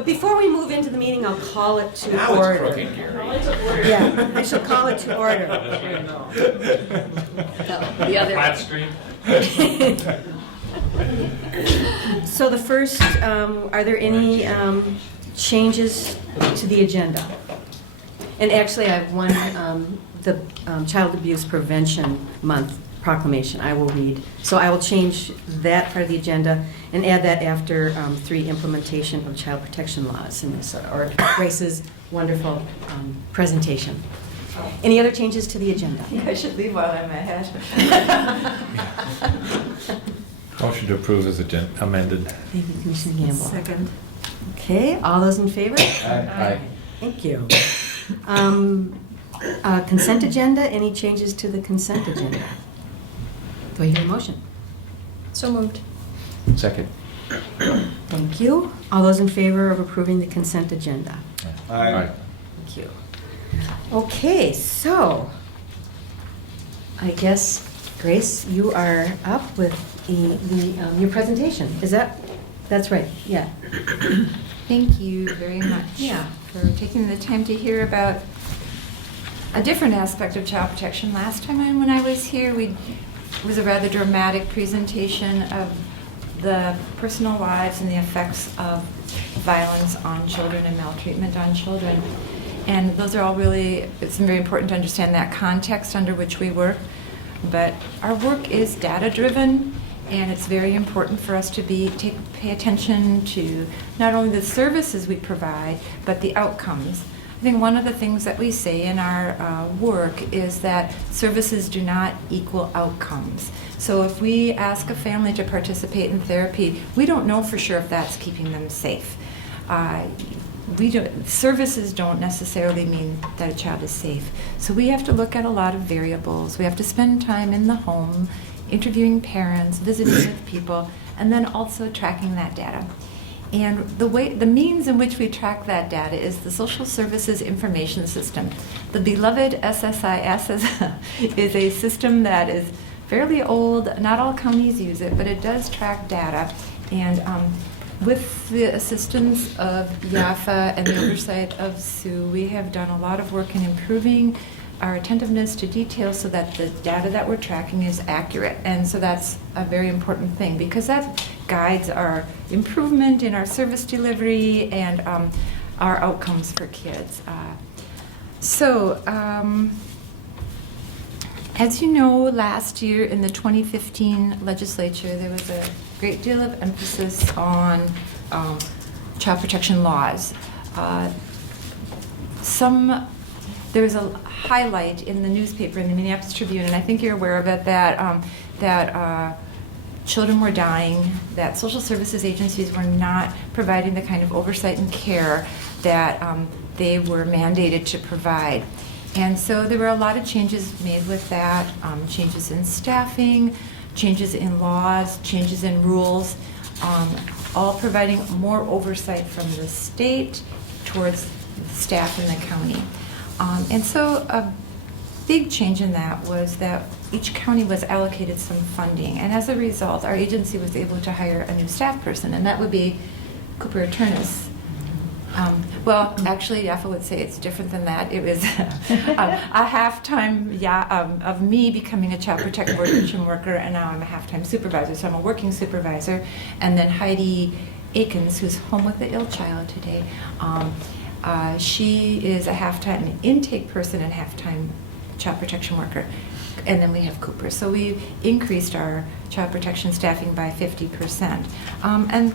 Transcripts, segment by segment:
But before we move into the meeting, I'll call it to Now it's order. crooked, Gary. Yeah, I shall call it to order. The other. Flat screen? So the first, are there any changes to the agenda? And actually, I have one, the Child Abuse Prevention Month proclamation I will read. So I will change that part of the agenda and add that after 3, implementation of child protection laws in Minnesota, or Grace's wonderful presentation. Any other changes to the agenda? I should leave while I'm ahead. Motion to approve is amended. Thank you, Commissioner Gamble. Second. Okay, all those in favor? Aye. Thank you. Consent agenda, any changes to the consent agenda? Do I hear a motion? So moved. Second. Thank you. All those in favor of approving the consent agenda? Aye. Thank you. Okay, so I guess, Grace, you are up with your presentation. That's right, yeah. Thank you very much. Yeah. For taking the time to hear about a different aspect of child protection. Last time when I was here, it was a rather dramatic presentation of the personal lives and the effects of violence on children and maltreatment on children. And those are all really, it's very important to understand that context under which we work. But our work is data-driven, and it's very important for us to pay attention to not only the services we provide, but the outcomes. I think one of the things that we say in our work is that services do not equal outcomes. So if we ask a family to participate in therapy, we don't know for sure if that's keeping them safe. Services don't necessarily mean that a child is safe. So we have to look at a lot of variables. We have to spend time in the home, interviewing parents, visiting with people, and then also tracking that data. And the means in which we track that data is the Social Services Information System. The beloved SSIS is a system that is fairly old. Not all counties use it, but it does track data. And with the assistance of YAFA and the oversight of Sue, we have done a lot of work in improving our attentiveness to detail so that the data that we're tracking is accurate. And so that's a very important thing, because that guides our improvement in our service delivery and our outcomes for kids. As you know, last year in the 2015 legislature, there was a great deal of emphasis on child protection laws. There was a highlight in the newspaper, in the Minneapolis Tribune, and I think you're aware of it, that children were dying, that social services agencies were not providing the kind of oversight and care that they were mandated to provide. And so there were a lot of changes made with that, changes in staffing, changes in laws, changes in rules, all providing more oversight from the state towards staff in the county. And so a big change in that was that each county was allocated some funding, and as a result, our agency was able to hire a new staff person, and that would be Cooper Turnus. Well, actually, Yafa would say it's different than that. It was a half-time of me becoming a child protection worker, and now I'm a half-time supervisor, so I'm a working supervisor. And then Heidi Akins, who's home with the ill child today, she is a half-time intake person and half-time child protection worker. And then we have Cooper. So we increased our child protection staffing by 50%. And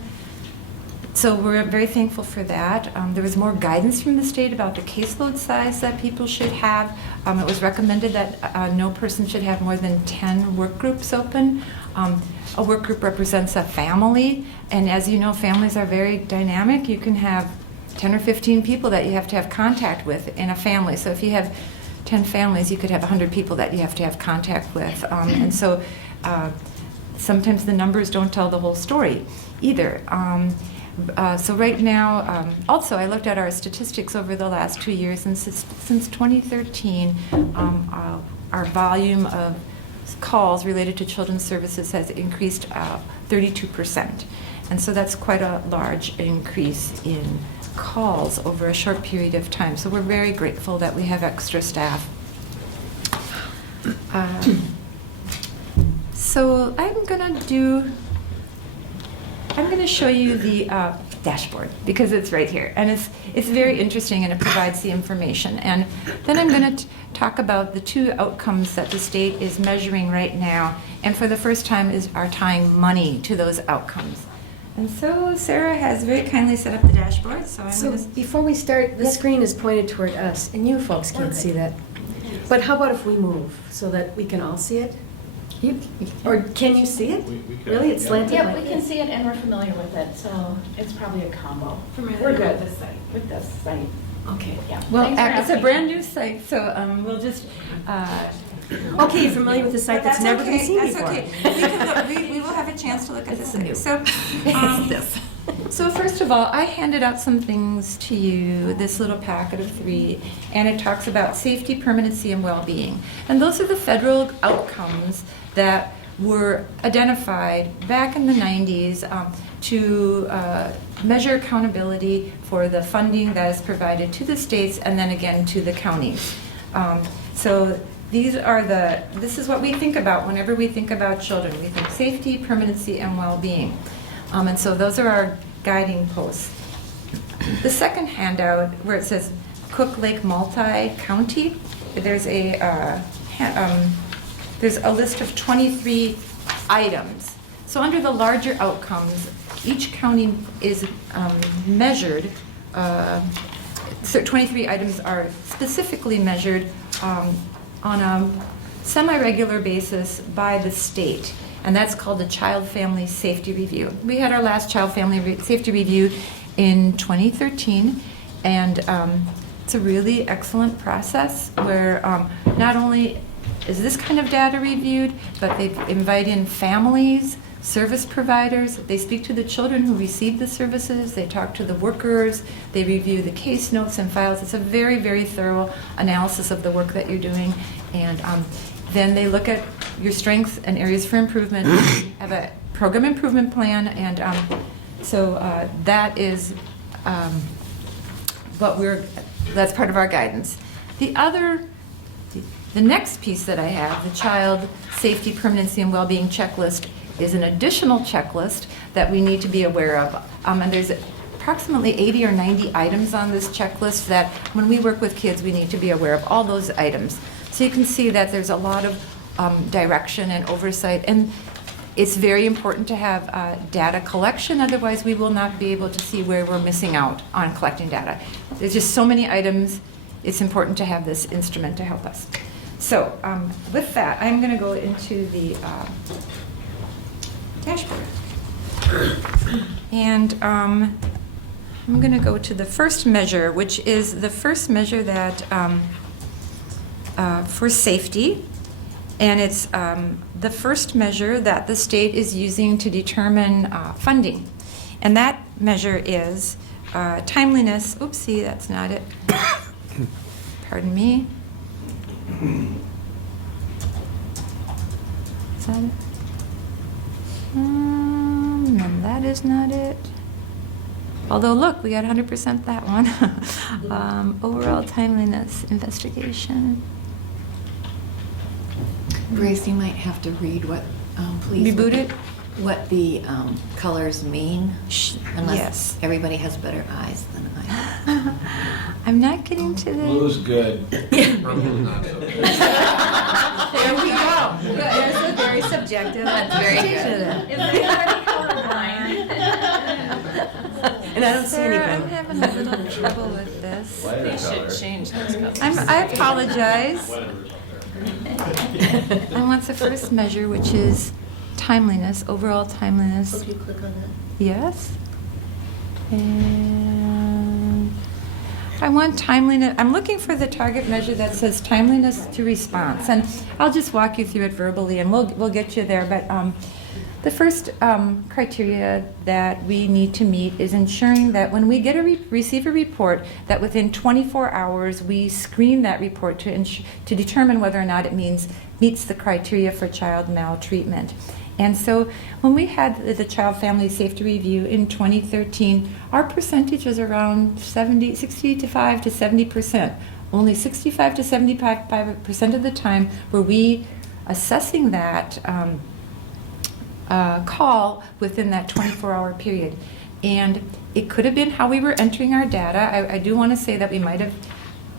so we're very thankful for that. There was more guidance from the state about the caseload size that people should have. It was recommended that no person should have more than 10 work groups open. A work group represents a family, and as you know, families are very dynamic. You can have 10 or 15 people that you have to have contact with in a family. So if you have 10 families, you could have 100 people that you have to have contact with. And so sometimes the numbers don't tell the whole story either. So right now, also I looked at our statistics over the last 2 years, and since 2013, our volume of calls related to children's services has increased 32%. And so that's quite a large increase in calls over a short period of time. So we're very grateful that we have extra staff. So I'm going to show you the dashboard because it's right here, and it's very interesting, and it provides the information. And then I'm going to talk about the two outcomes that the state is measuring right now, and for the first time are tying money to those outcomes. And so Sarah has very kindly set up the dashboard. So I'm So going to. before we start, the Yes. screen is pointed toward us, and you folks can't see that. But how about if we move so that we can all see it? Or can you see it? We could, Really? It's yeah. slanted Yep, like we can this? see it and we're familiar with it, so it's probably a combo. Familiar We're with good this site. with this site, Okay. yeah. Well, Thanks for it's a asking. brand new site, so we'll just. Okay, you're familiar with the site that's never been seen That's before. okay. We can look, we will have a chance to look at the site. So, This. so first of all, I handed out some things to you, this little packet of 3, and it talks about safety, permanency, and well-being. And those are the federal outcomes that were identified back in the 90s to measure accountability for the funding that is provided to the states and then again to the counties. So this is what we think about whenever we think about children. We think safety, permanency, and well-being. And so those are our guiding posts. The second handout, where it says Cook Lake Multi-County, there's a list of 23 items. So under the larger outcomes, each county is measured, so 23 items are specifically measured on a semi-regular basis by the state, and that's called the Child Family Safety Review. We had our last Child Family Safety Review in 2013, and it's a really excellent process where not only is this kind of data reviewed, but they invite in families, service providers, they speak to the children who receive the services, they talk to the workers, they review the case notes and files. It's a very, very thorough analysis of the work that you're doing. And then they look at your strengths and areas for improvement, have a program improvement plan, and so that is that's part of our guidance. The next piece that I have, the Child Safety, Permanency, and Wellbeing Checklist, is an additional checklist that we need to be aware of. And there's approximately 80 or 90 items on this checklist that when we work with kids, we need to be aware of all those items. So you can see that there's a lot of direction and oversight, and it's very important to have data collection, otherwise we will not be able to see where we're missing out on collecting data. There's just so many items, it's important to have this instrument to help us. So with that, I'm going to go into the dashboard. And I'm going to go to the first measure, which is the first measure that for safety. And it's the first measure that the state is using to determine funding. And that measure is timeliness. Oopsie, that's not it. Pardon me. Is that it? And that is not it. Although, look, we got 100% that one. Overall timeliness investigation. Grace, you might have to read what, please. Reboot it? What the colors mean, unless Yes. everybody has better eyes than I. I'm not getting to the. Blue's good. Purple's not so good. There we go. There's a very subjective. That's very good. Is anybody colorblind? And I don't see Sarah, I'm anything. having a little trouble with this. They should change those colors. I apologize. I want the first measure, which is timeliness, overall timeliness. Hope you click on that. Yes. And I want timeliness. I'm looking for the target measure that says timeliness to response. And I'll just walk you through it verbally, and we'll get you there. But the first criteria that we need to meet is ensuring that when we get receive a report, that within 24 hours we screen that report to determine whether or not it meets the criteria for child maltreatment. And so when we had the Child Family Safety Review in 2013, our percentage was around 65 to 70%. Only 65 to 75% of the time were we assessing that call within that 24-hour period. And it could have been how we were entering our data. I do want to say that we might have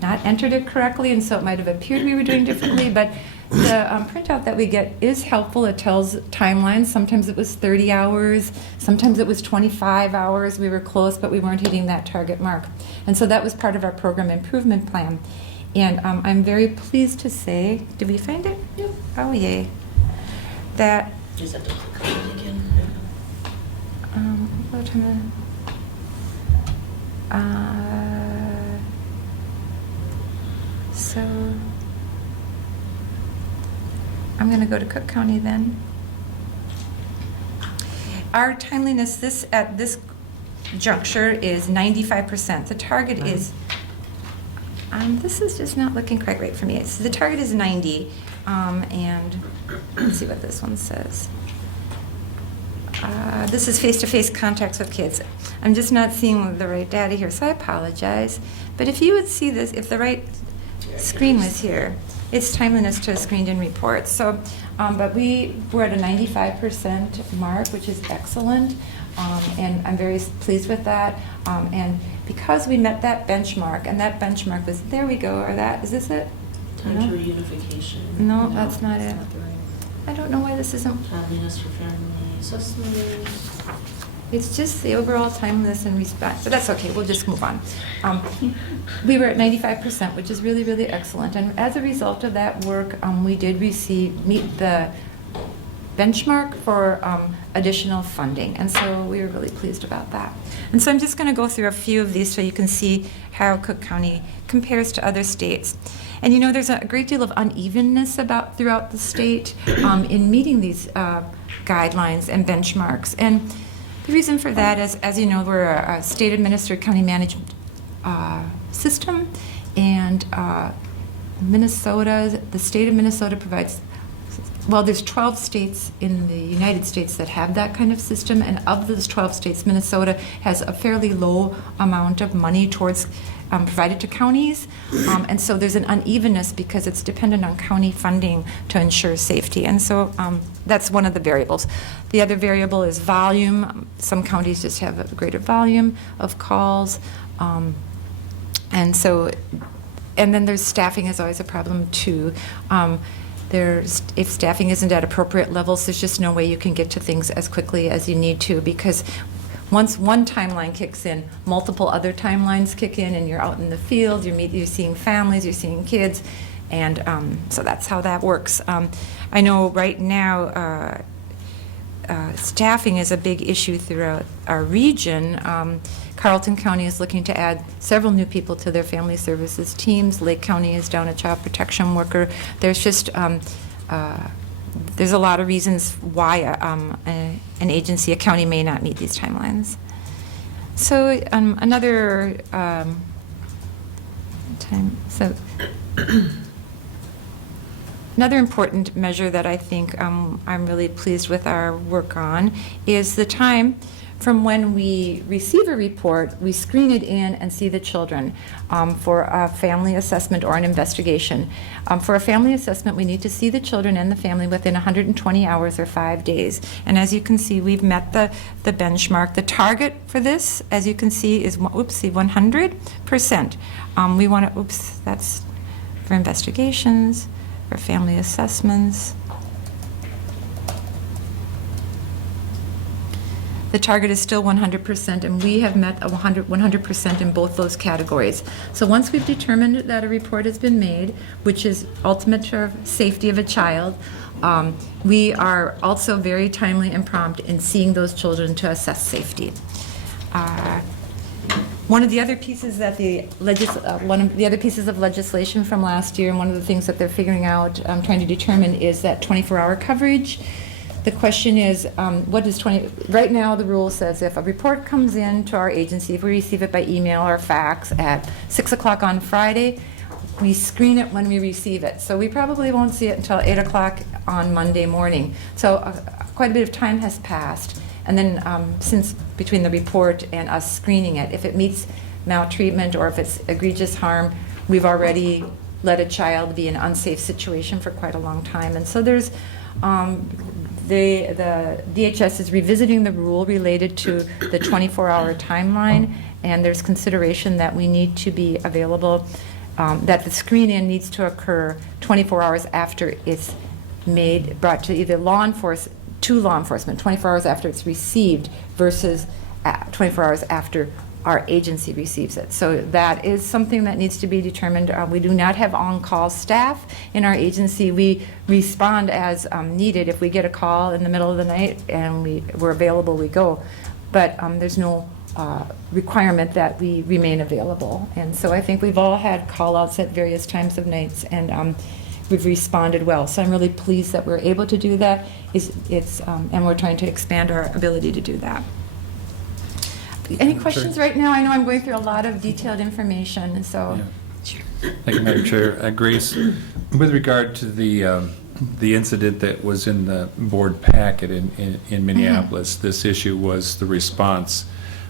not entered it correctly, and so it might have appeared we were doing differently, but the printout that we get is helpful. It tells timelines. Sometimes it was 30 hours, sometimes it was 25 hours. We were close, but we weren't hitting that target mark. And so that was part of our program improvement plan. And I'm very pleased to say, did we find it? Yep. Oh, yay. That, Is that the code again? what time? So I'm going to go to Cook County then. Our timeliness at this juncture is 95%. The target is, this is just not looking quite right for me. So the target is 90, and let's see what this one says. This is face-to-face contacts with kids. I'm just not seeing the right data here, so I apologize. But if you would see this, if the right screen was here, it's timeliness to screened-in reports. So, but we're at a 95% mark, which is excellent, and I'm very pleased with that. And because we met that benchmark, and that benchmark was, there we go, or that, is this it? Time No? to reunification. No, that's not it. Not the right. I don't know why this isn't. Timeliness for family assessment. It's just the overall timeliness and respect, but that's okay, we'll just move on. We were at 95%, which is really, really excellent, and as a result of that work, we did meet the benchmark for additional funding, and so we were really pleased about that. And so I'm just going to go through a few of these so you can see how Cook County compares to other states. And you know, there's a great deal of unevenness throughout the state in meeting these guidelines and benchmarks. And the reason for that is, as you know, we're a state-administered county management system, and the state of Minnesota provides, well, there's 12 states in the United States that have that kind of system, and of those 12 states, Minnesota has a fairly low amount of money towards provided to counties, and so there's an unevenness because it's dependent on county funding to ensure safety, and so that's one of the variables. The other variable is volume. Some counties just have a greater volume of calls, and then there's staffing is always a problem too. If staffing isn't at appropriate levels, there's just no way you can get to things as quickly as you need to, because once one timeline kicks in, multiple other timelines kick in, and you're out in the field, you're seeing families, you're seeing kids, and so that's how that works. I know right now staffing is a big issue throughout our region. Carleton County is looking to add several new people to their family services teams. Lake County is down a child protection worker. There's just there's a lot of reasons why an agency, a county, may not meet these timelines. So another another important measure that I think I'm really pleased with our work on is the time from when we receive a report, we screen it in and see the children for a family assessment or an investigation. For a family assessment, we need to see the children and the family within 120 hours or 5 days. And as you can see, we've met the benchmark. The target for this, as you can see, is 100%. We want to, that's for investigations, for family assessments. The target is still 100%, and we have met 100% in both those categories. So once we've determined that a report has been made, which is ultimate to safety of a child, we are also very timely and prompt in seeing those children to assess safety. One of the other pieces that one of the other pieces of legislation from last year, and one of the things that they're figuring out, trying to determine, is that 24-hour coverage. The question is, right now the rule says if a report comes in to our agency, if we receive it by email or fax at 6 o'clock on Friday, we screen it when we receive it. So we probably won't see it until 8 o'clock on Monday morning. So quite a bit of time has passed, and then since between the report and us screening it, if it meets maltreatment or if it's egregious harm, we've already let a child be in an unsafe situation for quite a long time. And so there's, the DHS is revisiting the rule related to the 24-hour timeline, and there's consideration that we need to be available, that the screen-in needs to occur 24 hours after it's brought to either law enforcement, 24 hours after it's received versus 24 hours after our agency receives it. So that is something that needs to be determined. We do not have on-call staff in our agency. We respond as needed. If we get a call in the middle of the night and we're available, we go. But there's no requirement that we remain available. And so I think we've all had call-outs at various times of nights, and we've responded well. So I'm really pleased that we're able to do that. And we're trying to expand our ability to do that. Any questions right now? I know I'm going through a lot of detailed information, so. Thank you, Madam Chair. Grace, with regard to the incident that was in the board packet in Minneapolis, this issue was the response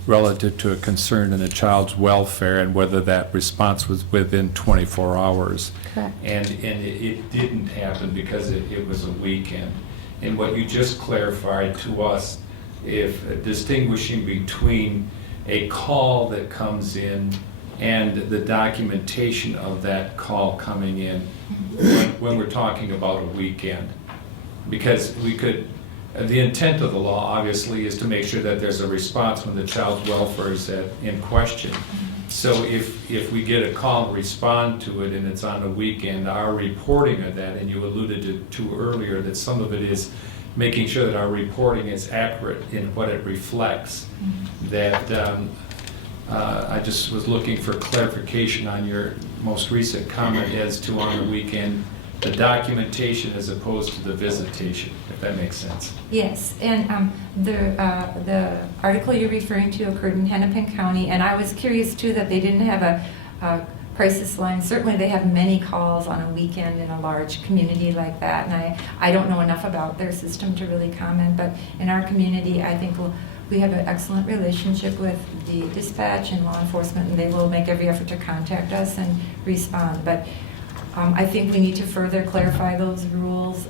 relative to a concern in the child's welfare and whether that response was within 24 hours. Correct. And it didn't happen because it was a weekend. And what you just clarified to us, if distinguishing between a call that comes in and the documentation of that call coming in when we're talking about a weekend. Because the intent of the law obviously is to make sure that there's a response when the child's welfare is in question. So if we get a call and respond to it and it's on a weekend, our reporting of that, and you alluded to earlier that some of it is making sure that our reporting is accurate in what it reflects. That I just was looking for clarification on your most recent comment as to on the weekend, the documentation as opposed to the visitation, if that makes sense. Yes, and the article you're referring to occurred in Hennepin County, and I was curious too that they didn't have a crisis line. Certainly they have many calls on a weekend in a large community like that, and I don't know enough about their system to really comment, but in our community I think we have an excellent relationship with the dispatch and law enforcement, and they will make every effort to contact us and respond. But I think we need to further clarify those rules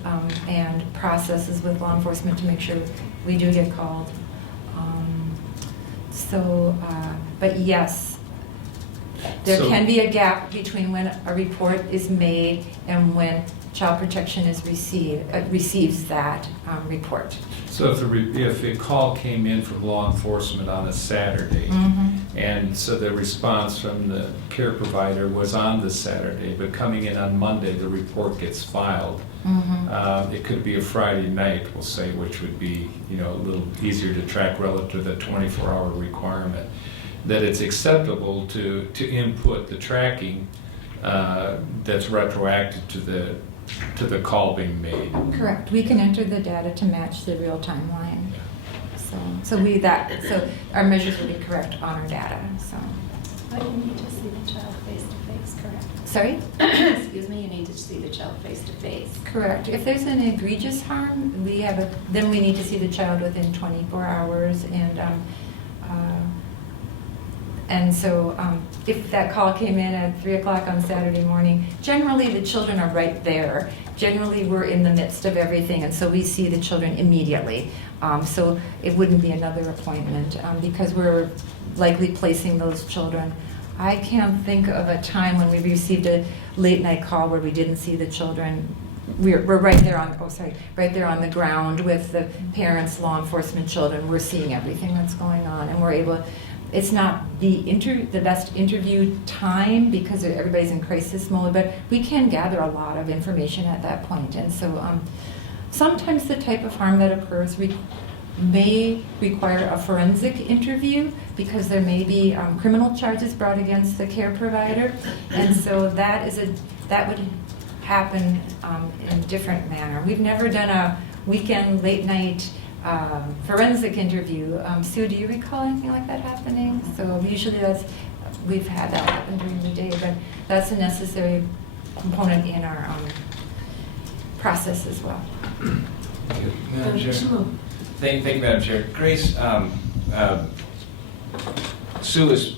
and processes with law enforcement to make sure we do get called. But yes, there So- can be a gap between when a report is made and when Child Protection is receives that report. So if a call came in from law enforcement on a Saturday, and so the response from the care provider was on the Saturday, but coming in on Monday, the report gets filed. It could be a Friday night, we'll say, which would be a little easier to track relative to the 24-hour requirement. That it's acceptable to input the tracking that's retroactive to the call being made. Correct. We can enter the data to match the real timeline. So our measures will be correct on our data. So. But you need to see the child face to face, correct? Sorry? Excuse me, you need to see the child face to face. Correct. If there's an egregious harm, then we need to see the child within 24 hours, and so if that call came in at 3 o'clock on Saturday morning, generally the children are right there. Generally we're in the midst of everything, and so we see the children immediately. So it wouldn't be another appointment because we're likely placing those children. I can't think of a time when we received a late night call where we didn't see the children. We're right there right there on the ground with the parents, law enforcement, children. We're seeing everything that's going on, and we're able. It's not the best interview time because everybody's in crisis mode, but we can gather a lot of information at that point. And so sometimes the type of harm that occurs may require a forensic interview because there may be criminal charges brought against the care provider. And so that would happen in a different manner. We've never done a weekend late night forensic interview. Sue, do you recall anything like that happening? So usually we've had that happen during the day, but that's a necessary component in our process as well. Madam Chair. Shimon. Thank you, Madam Chair. Grace, Sue has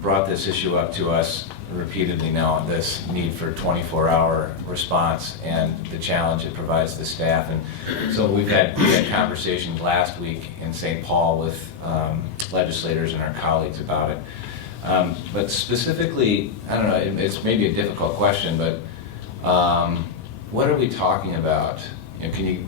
brought this issue up to us repeatedly now, this need for 24-hour response and the challenge it provides the staff. And so we had conversations last week in St. Paul with legislators and our colleagues about it. But specifically, I don't know, it's maybe a difficult question, but what are we talking about? You know, can you,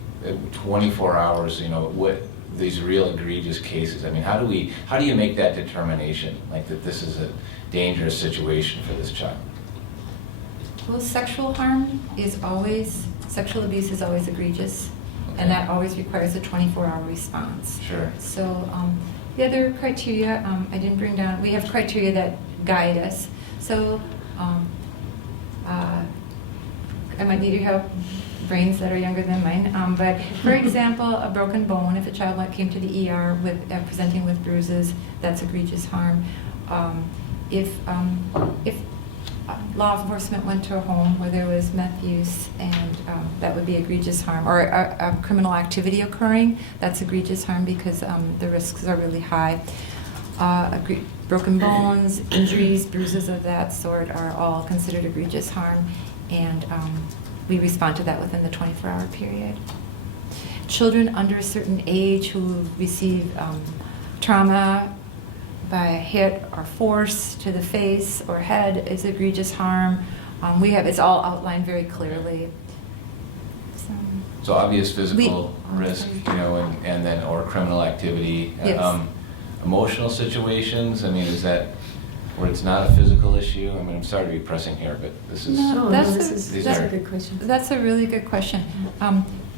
24 hours, you know, what, these real egregious cases, I mean, how do you make that determination, like that this is a dangerous situation for this child? Well, sexual abuse is always egregious, and that always requires a 24-hour response. Sure. So the other criteria, I didn't bring down, we have criteria that guide us. So I might need your help, brains that are younger than mine. But for example, a broken bone, if a child came to the ER with presenting with bruises, that's egregious harm. If law enforcement went to a home where there was meth use, and that would be egregious harm, or a criminal activity occurring, that's egregious harm because the risks are really high. Broken bones, injuries, bruises of that sort are all considered egregious harm, and we respond to that within the 24-hour period. Children under a certain age who receive trauma by a hit or force to the face or head is egregious harm. It's all outlined very clearly. So obvious physical risk, you know, and then, or criminal activity. Yes. Emotional situations, I mean, is that where it's not a physical issue? I mean, I'm sorry to be pressing here, but this is. No, Oh, that's no, a- this is a good question. That's a really good question.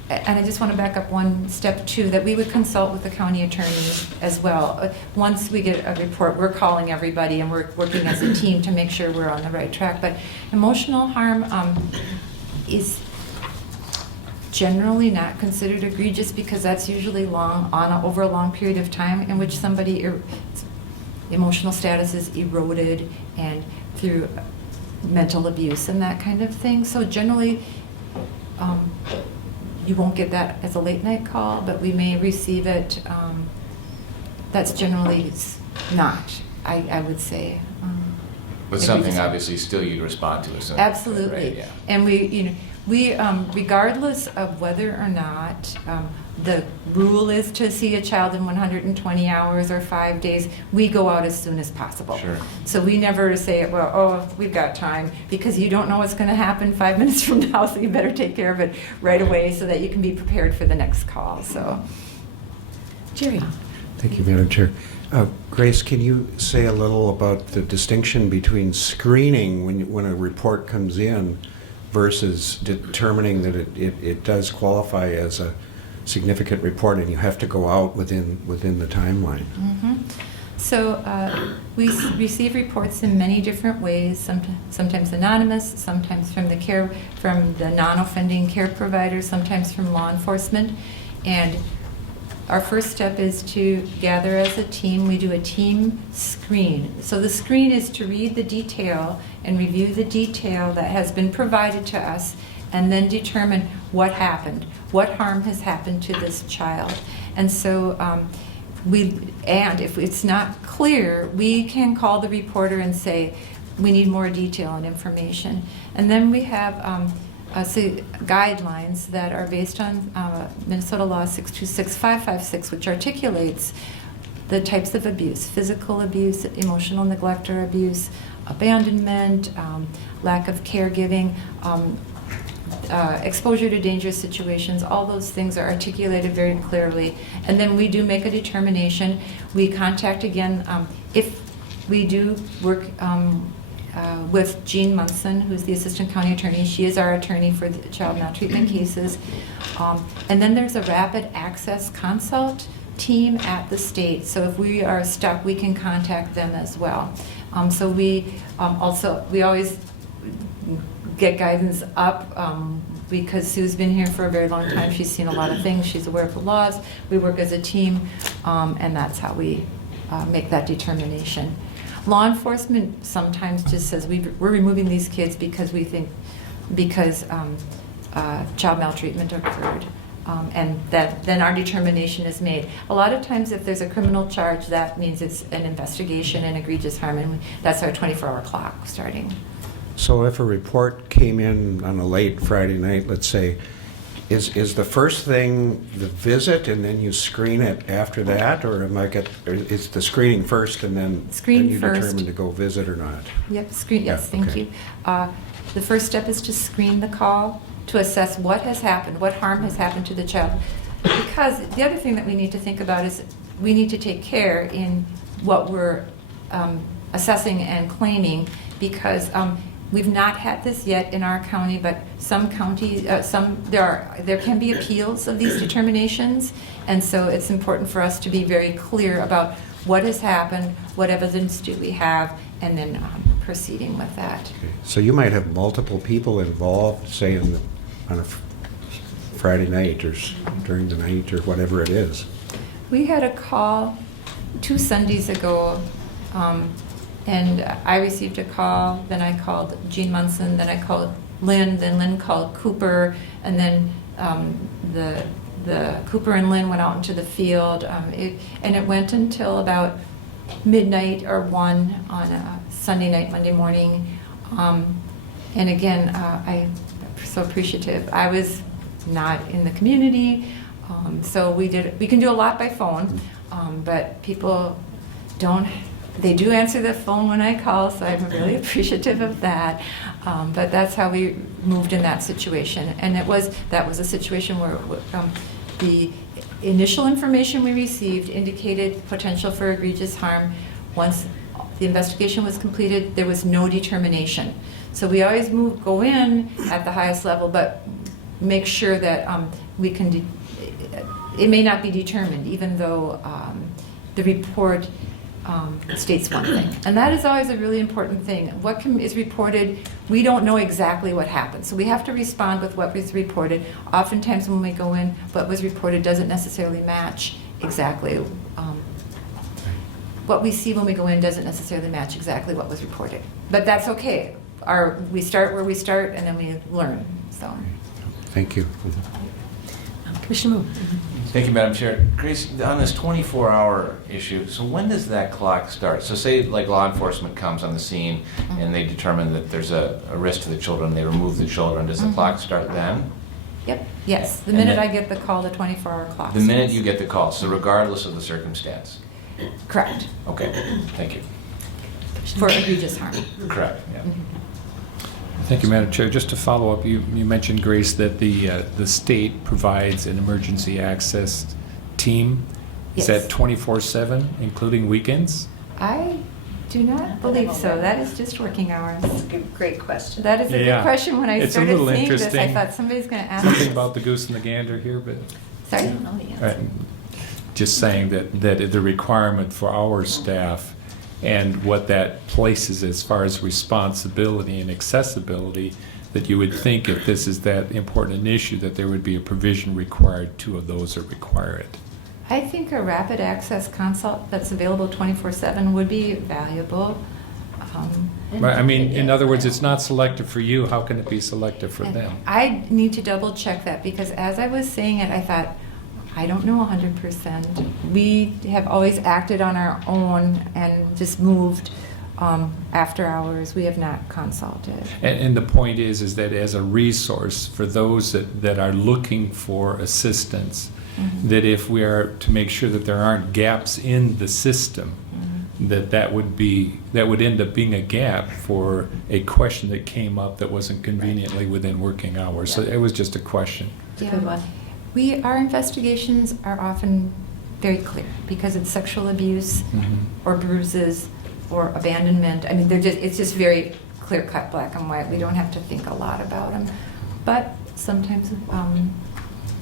And I just want to back up one step too, that we would consult with the county attorney as well. Once we get a report, we're calling everybody and we're working as a team to make sure we're on the right track. But emotional harm is generally not considered egregious because that's usually over a long period of time in which somebody emotional status is eroded and through mental abuse and that kind of thing. So generally, you won't get that as a late night call, but we may receive it. That's generally not, I would say. But something obviously still you'd respond to. So, Absolutely. right, yeah. And we regardless of whether or not the rule is to see a child in 120 hours or 5 days, we go out as soon as possible. Sure. So we never say, well, oh, we've got time, because you don't know what's going to happen 5 minutes from now, so you better take care of it right away so that you can be prepared for the next call. So, Jerry. Thank you, Madam Chair. Grace, can you say a little about the distinction between screening when a report comes in versus determining that it does qualify as a significant report and you have to go out within the timeline? mm-hmm. So we receive reports in many different ways, sometimes anonymous, sometimes from the non-offending care providers, sometimes from law enforcement. And our first step is to gather as a team. We do a team screen. So the screen is to read the detail and review the detail that has been provided to us, and then determine what happened, what harm has happened to this child. And so and if it's not clear, we can call the reporter and say, we need more detail and information. And then we have guidelines that are based on Minnesota Law 626556, which articulates the types of abuse: physical abuse, emotional neglect or abuse, abandonment, lack of caregiving, exposure to dangerous situations. All those things are articulated very clearly. And then we do make a determination. We contact again, if we do work with Jean Munson, who's the Assistant County Attorney. She is our attorney for the child maltreatment cases. And then there's a rapid access consult team at the state. So if we are stuck, we can contact them as well. So we always get guidance up because Sue's been here for a very long time. She's seen a lot of things. She's aware of the laws. We work as a team, and that's how we make that determination. Law enforcement sometimes just says we're removing these kids because we think child maltreatment occurred. And then our determination is made. A lot of times, if there's a criminal charge, that means it's an investigation and egregious harm, and that's our 24-hour clock starting. So if a report came in on a late Friday night, let's say, is the first thing the visit and then you screen it after that? Or or is the screening first and then Screen you first. determine to go visit or not? Yep, screen, yes, Yeah, thank okay. you. The first step is to screen the call, to assess what has happened, what harm has happened to the child. Because the other thing that we need to think about is we need to take care in what we're assessing and claiming, because we've not had this yet in our county, but some counties, there can be appeals of these determinations, and so it's important for us to be very clear about what has happened, what evidence do we have, and then proceeding with that. Okay. So you might have multiple people involved, say on a Friday night or during the night or whatever it is. We had a call 2 Sundays ago, and I received a call, then I called Jean Munson, then I called Lynn, then Lynn called Cooper, and then the Cooper and Lynn went out into the field, and it went until about midnight or 1 on a Sunday night, Monday morning. And again, I'm so appreciative. I was not in the community, so we can do a lot by phone, but people they do answer the phone when I call, so I'm really appreciative of that. But that's how we moved in that situation. And that was a situation where the initial information we received indicated potential for egregious harm. Once the investigation was completed, there was no determination. So we always go in at the highest level, but make sure that we can, it may not be determined, even though the report states one thing. And that is always a really important thing. What is reported, we don't know exactly what happened. So we have to respond with what was reported. Oftentimes when we go in, what was reported doesn't necessarily match exactly. What we see when we go in doesn't necessarily match exactly what was reported. But that's okay. We start where we start, and then we learn. So. Thank you. Commissioner Moon. Thank you, Madam Chair. Grace, on this 24-hour issue, so when does that clock start? So say like law enforcement comes on the scene and they determine that there's a risk to the children, they remove the children, does the clock start then? Yep, yes. The And minute then- I get the call, the 24-hour clock. The minute starts. you get the call, so regardless of the circumstance? Correct. Okay, thank you. For egregious harm. Correct, yeah. Thank you, Madam Chair. Just to follow up, you mentioned, Grace, that the state provides an emergency access team. Is Yes. that 24/7, including weekends? I do not believe so. That is just working hours. That's a great question. That is a good Yeah. question. When I It's a started little seeing this, I interesting. thought somebody's going to ask. Something about the goose and the gander here, but I Sorry? don't know the answer. just saying that the requirement for our staff and what that places as far as responsibility and accessibility, that you would think if this is that important an issue, that there would be a provision required, 2 of those are required. I think a rapid access consult that's available 24/7 would be valuable. Right, I mean, in other words, it's not selective for you, how can it be selective for And them? I need to double check that, because as I was saying it, I thought, I don't know 100%. We have always acted on our own and just moved after hours. We have not consulted. And the point is that as a resource for those that are looking for assistance, Mhm. that if we are to make sure that there aren't gaps in the system, Mhm. that would end up being a gap for a question that came up that wasn't conveniently within working hours. So it was just a question. It's a good one. Our investigations are often very clear, because it's sexual abuse or bruises or abandonment. I mean, it's just very clear cut, black and white. We don't have to think a lot about them. But sometimes,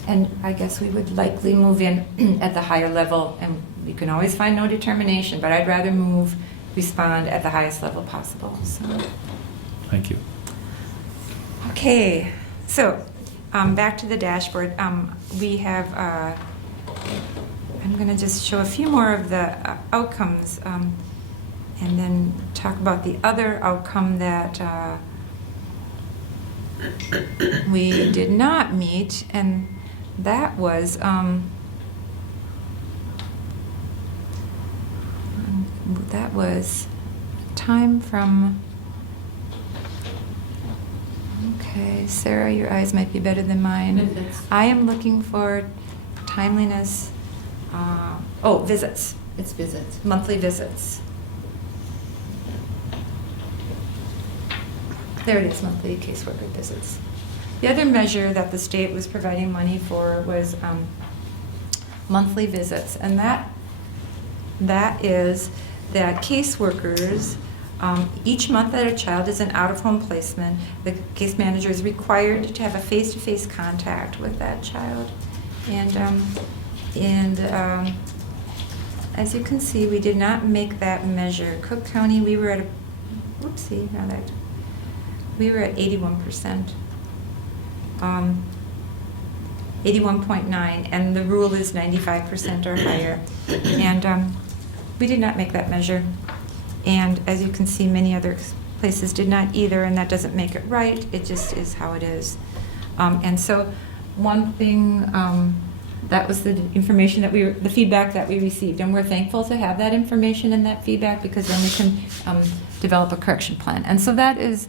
and I guess we would likely move in at the higher level, and you can always find no determination, but I'd rather respond at the highest level possible. So. Thank you. Okay, so back to the dashboard. We have, I'm going to just show a few more of the outcomes, and then talk about the other outcome that we did not meet. And that was, time from, okay, Sarah, your eyes might be better than mine. Visits. I am looking for timeliness, visits, It's visits. monthly visits. There it is, monthly caseworker visits. The other measure that the state was providing money for was monthly visits, and that is that caseworkers, each month that a child is in out-of-home placement, the case manager is required to have a face-to-face contact with that child. And as you can see, we did not make that measure. Cook County, we were at we were at 81%. 81.9, and the rule is 95% or higher. And we did not make that measure. And as you can see, many other places did not either, and that doesn't make it right. It just is how it is. And so one thing, that was the information the feedback that we received. And we're thankful to have that information and that feedback, because then we can develop a correction plan. And so that is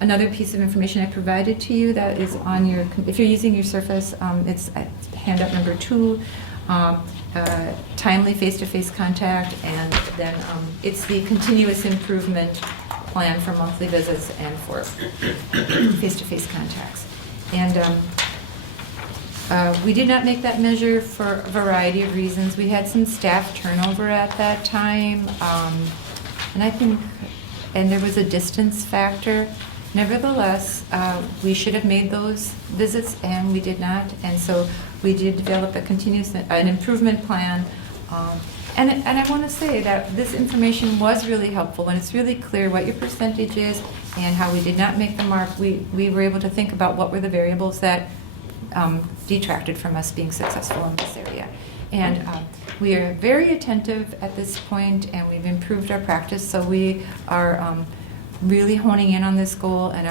another piece of information I provided to you that is on your, if you're using your Surface, it's handout number 2, timely face-to-face contact, and then it's the continuous improvement plan for monthly visits and for face-to-face contacts. And we did not make that measure for a variety of reasons. We had some staff turnover at that time, and there was a distance factor. Nevertheless, we should have made those visits, and we did not. And so we did develop an improvement plan. And I want to say that this information was really helpful, and it's really clear what your percentage is and how we did not make the mark. We were able to think about what were the variables that detracted from us being successful in this area. And we are very attentive at this point, and we've improved our practice, so we are really honing in on this goal, and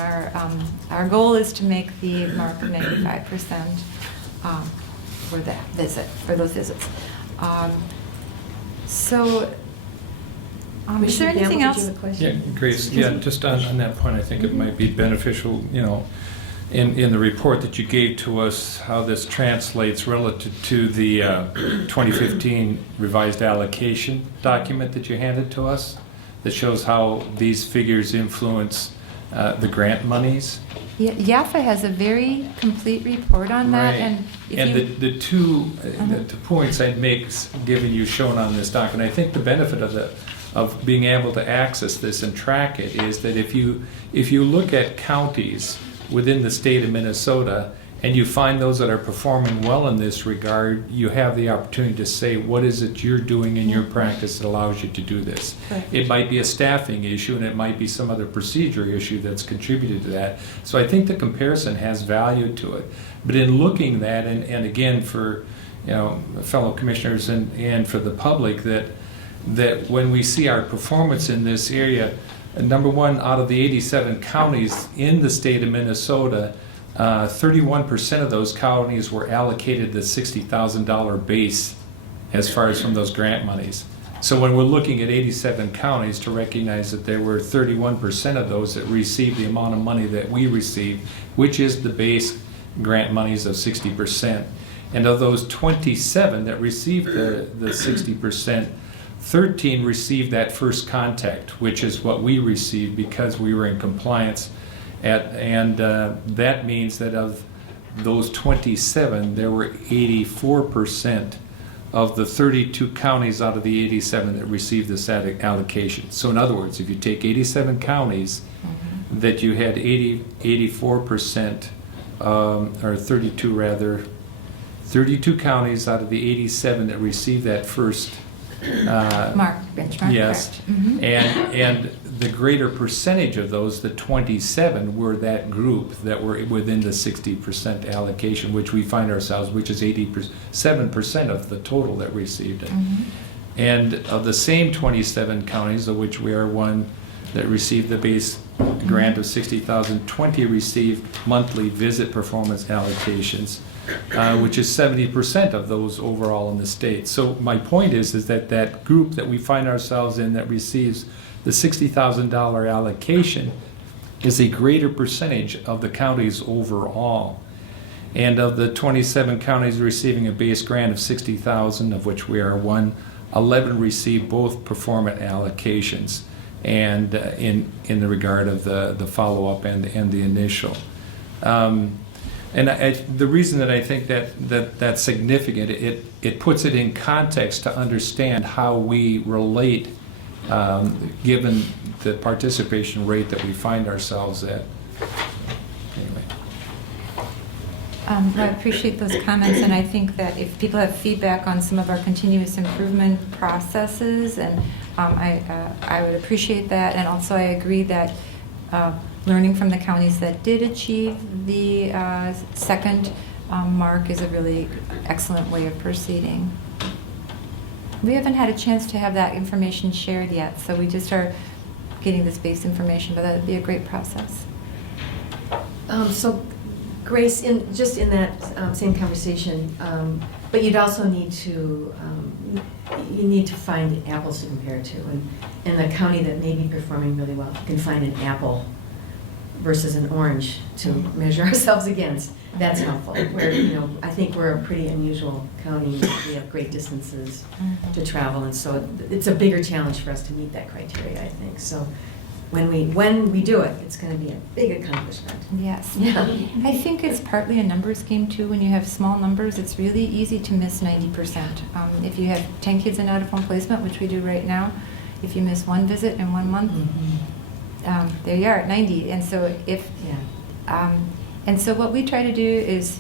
our goal is to make the mark of 95% for those visits. Is there anything else? Yeah, Grace, yeah, just on that point, I think it might be beneficial, in the report that you gave to us, how this translates relative to the 2015 revised allocation document that you handed to us, that shows how these figures influence the grant monies. Yeah, YAFA has a very complete report on that, Right. and if And you, the two points I'd make, given you shown on this document, I think the benefit of being able to access this and track it is that if you look at counties within the state of Minnesota, and you find those that are performing well in this regard, you have the opportunity to say, what is it you're doing in your practice that allows you to do this? Correct. It might be a staffing issue, and it might be some other procedure issue that's contributed to that. So I think the comparison has value to it. But in looking at that, and again, for fellow commissioners and for the public, that when we see our performance in this area, number one, out of the 87 counties in the state of Minnesota, 31% of those counties were allocated the $60,000 base as far as from those grant monies. So when we're looking at 87 counties, to recognize that there were 31% of those that received the amount of money that we received, which is the base grant monies of 60%. And of those 27 that received the 60%, 13 received that first contact, which is what we received because we were in compliance. That means that of those 27, there were 84% of the 32 counties out of the 87 that received this allocation. So in other words, if you take 87 counties, that you had 84%, or 32 rather, 32 counties out of the 87 that received that first benchmark, yes, correct. Mhm. and the greater percentage of those, the 27, were that group that were within the 60% allocation, which we find ourselves, which is 87% of the total that received it. And of the same 27 counties, of which we are one that received the base grant of $60,000, 20 received monthly visit performance allocations. which is 70% of those overall in the state. So my point is that that group that we find ourselves in that receives the $60,000 allocation is a greater percentage of the counties overall. And of the 27 counties receiving a base grant of $60,000, of which we are one, 11 receive both performance allocations, and in the regard of the follow-up and the initial. The reason that I think that's significant, it puts it in context to understand how we relate, given the participation rate that we find ourselves at. Anyway. I appreciate those comments, and I think that if people have feedback on some of our continuous improvement processes, and I would appreciate that. And also, I agree that learning from the counties that did achieve the second mark is a really excellent way of proceeding. We haven't had a chance to have that information shared yet, so we just are getting this base information, but that would be a great process. So, Grace, in that same conversation, but you'd also need to find apples to compare to, and in a county that may be performing really well, you can find an apple versus an orange to measure ourselves against. That's helpful. Where I think we're a pretty unusual county. We have great distances to travel, and so it's a bigger challenge for us to meet that criteria, I think. So when we do it, it's going to be a big accomplishment. Yes. Yeah. I think it's partly a numbers game too. When you have small numbers, it's really easy to miss 90%. If you have 10 kids in out-of-home placement, which we do right now, if you miss one visit in 1 month, there you are at 90. And so and so what we try to do is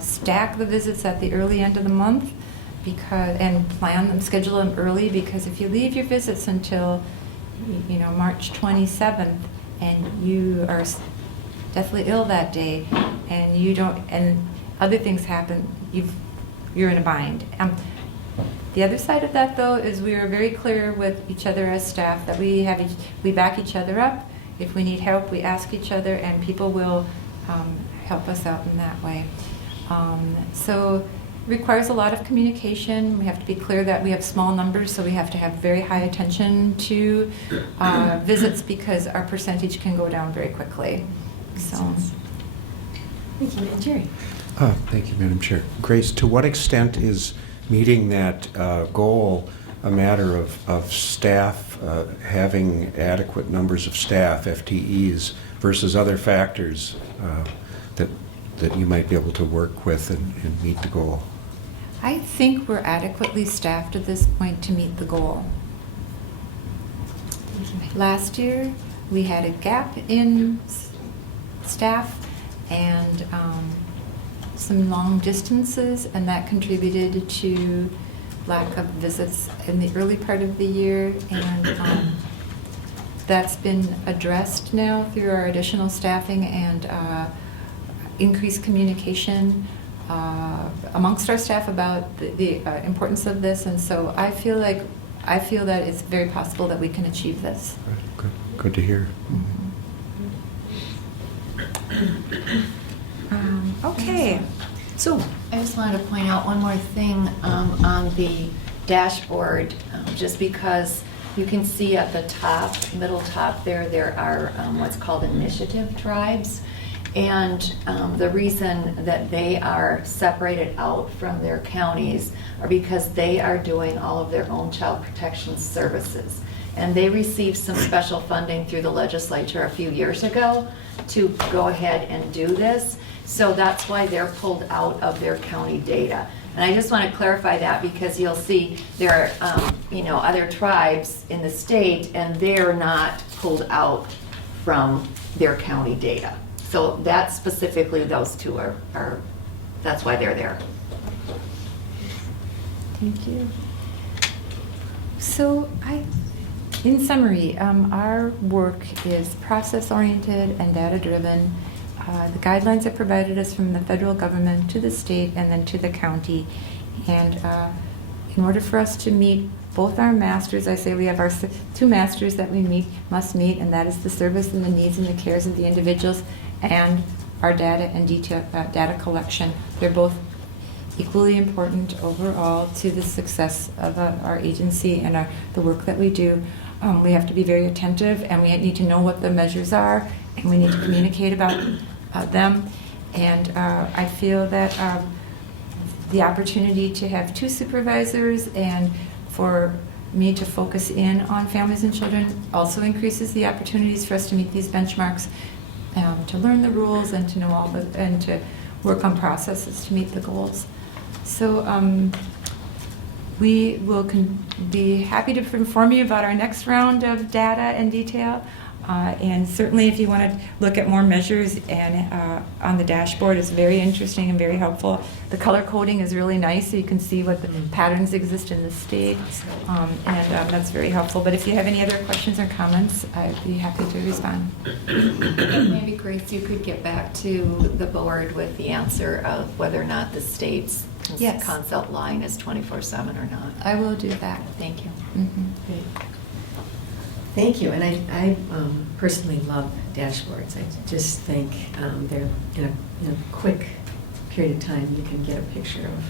stack the visits at the early end of the month, and plan them, schedule them early, because if you leave your visits until March 27th, and you are deathly ill that day, and you don't, and other things happen, you're in a bind. The other side of that, though, is we are very clear with each other as staff that we back each other up. If we need help, we ask each other, and people will help us out in that way. So it requires a lot of communication. We have to be clear that we have small numbers, so we have to have very high attention to visits, because our percentage can go down very quickly. So. Thank you, Jerry. Thank you, Madam Chair. Grace, to what extent is meeting that goal a matter of staff, having adequate numbers of staff, FTEs, versus other factors that you might be able to work with and meet the goal? I think we're adequately staffed at this point to meet the goal. Last year, we had a gap in staff and some long distances, and that contributed to lack of visits in the early part of the year, and that's been addressed now through our additional staffing and increased communication amongst our staff about the importance of this, and so I feel that it's very possible that we can achieve this. Good to hear. Okay. So I just wanted to point out one more thing on the dashboard, just because you can see at the top, middle top there are what's called initiative tribes. And the reason that they are separated out from their counties are because they are doing all of their own child protection services. And they received some special funding through the legislature a few years ago to go ahead and do this. So that's why they're pulled out of their county data. And I just want to clarify that, because you'll see there are other tribes in the state, and they're not pulled out from their county data. So that's specifically, those two are that's why they're there. Thank you. So in summary, our work is process-oriented and data-driven. The guidelines are provided us from the federal government to the state and then to the county. And in order for us to meet both our masters, I say we have our two masters that we must meet, and that is the service and the needs and the cares of the individuals and our data and data collection. They're both equally important overall to the success of our agency and the work that we do. We have to be very attentive, and we need to know what the measures are, and we need to communicate about them. And I feel that the opportunity to have 2 supervisors and for me to focus in on families and children also increases the opportunities for us to meet these benchmarks, to learn the rules and to know and to work on processes to meet the goals. So we will be happy to inform you about our next round of data and detail. And certainly if you want to look at more measures and on the dashboard, it's very interesting and very helpful. The color coding is really nice, so you can see what the patterns exist in the state. And that's very helpful. But if you have any other questions or comments, I'd be happy to respond. Maybe, Grace, you could get back to the board with the answer of whether or not the state's Yes. consult line is 24/7 or not. I will do that. Thank you. Great. Thank you, and I personally love dashboards. I just think they're, in a quick period of time, you can get a picture of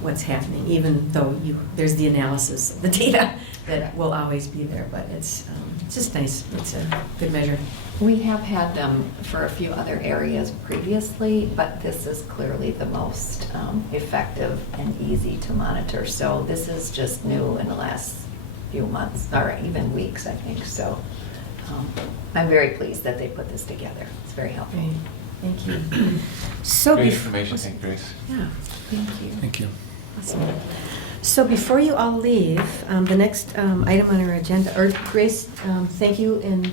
what's happening, even though there's the analysis of the data that will always be there, but it's just nice. It's a good measure. We have had them for a few other areas previously, but this is clearly the most effective and easy to monitor. So this is just new in the last few months, or even weeks, I think. So I'm very pleased that they put this together. It's very helpful. Great. Thank you. So Great bef- information, thank you, Grace. Yeah. Thank you. Thank you. Awesome. So before you all leave, the next item on our agenda, or Grace, thank you, and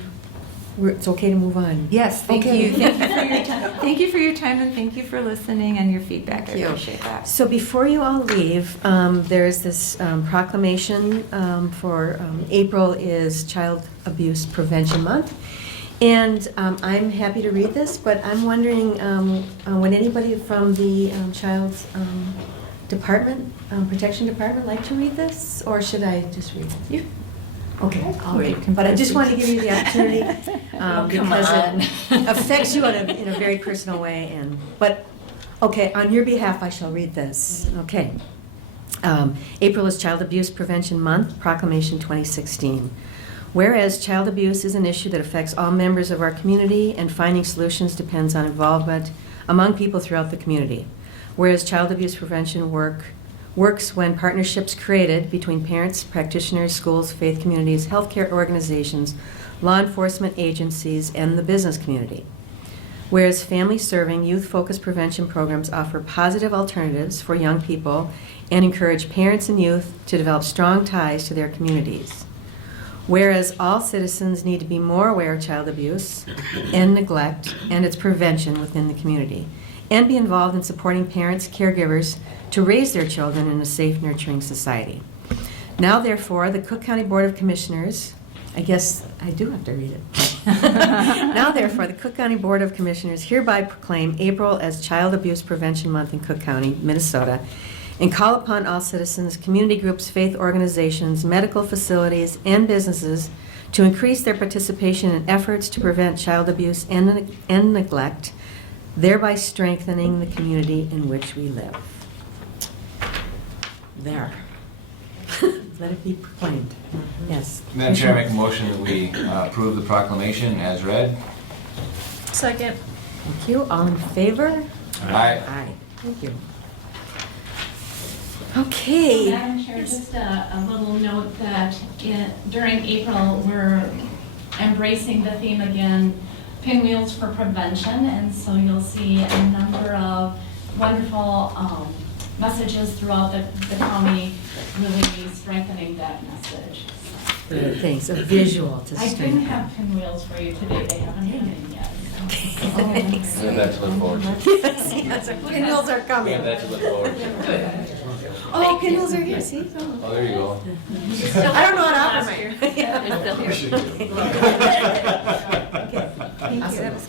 it's okay to move on. Yes, thank Okay. you. Thank you for your time. Thank you for your time, and thank you for listening and your feedback. Thank you. I appreciate that. So before you all leave, there's this proclamation for April is Child Abuse Prevention Month. And I'm happy to read this, but I'm wondering, would anybody from the Child's Department, Protection Department like to read this? Or should I just read it? You? Okay, I'll read it. But I just wanted to give you the opportunity because it affects you in a very personal way. But okay, on your behalf, I shall read this. Okay. April is Child Abuse Prevention Month, Proclamation 2016. Whereas child abuse is an issue that affects all members of our community, and finding solutions depends on involvement among people throughout the community. Whereas child abuse prevention works when partnerships created between parents, practitioners, schools, faith communities, healthcare organizations, law enforcement agencies, and the business community. Whereas family-serving, youth-focused prevention programs offer positive alternatives for young people and encourage parents and youth to develop strong ties to their communities. Whereas all citizens need to be more aware of child abuse and neglect and its prevention within the community, and be involved in supporting parents, caregivers to raise their children in a safe, nurturing society. Now, therefore, the Cook County Board of Commissioners, I guess I do have to read it. Now, therefore, the Cook County Board of Commissioners hereby proclaim April as Child Abuse Prevention Month in Cook County, Minnesota, and call upon all citizens, community groups, faith organizations, medical facilities, and businesses to increase their participation in efforts to prevent child abuse and neglect, thereby strengthening the community in which we live. There. Let it be proclaimed. Yes. Madam Chair, I make a motion that we approve the proclamation as read. Second. Thank you. All in favor? Aye. Aye. Thank you. Okay. Madam Chair, just a little note that during April, we're embracing the theme again, Pinwheels for Prevention, and so you'll see a number of wonderful messages throughout the county, really strengthening that message. Good, thanks. A visual to I strengthen. didn't have pinwheels for you today, they haven't come in yet. Thanks. We have that to look forward to. Yes, yes, our pinwheels are We coming. have that to look forward to. Oh, pinwheels are here, see? Oh, there you go. I don't know how to operate. They're still here. Okay, thank you. That was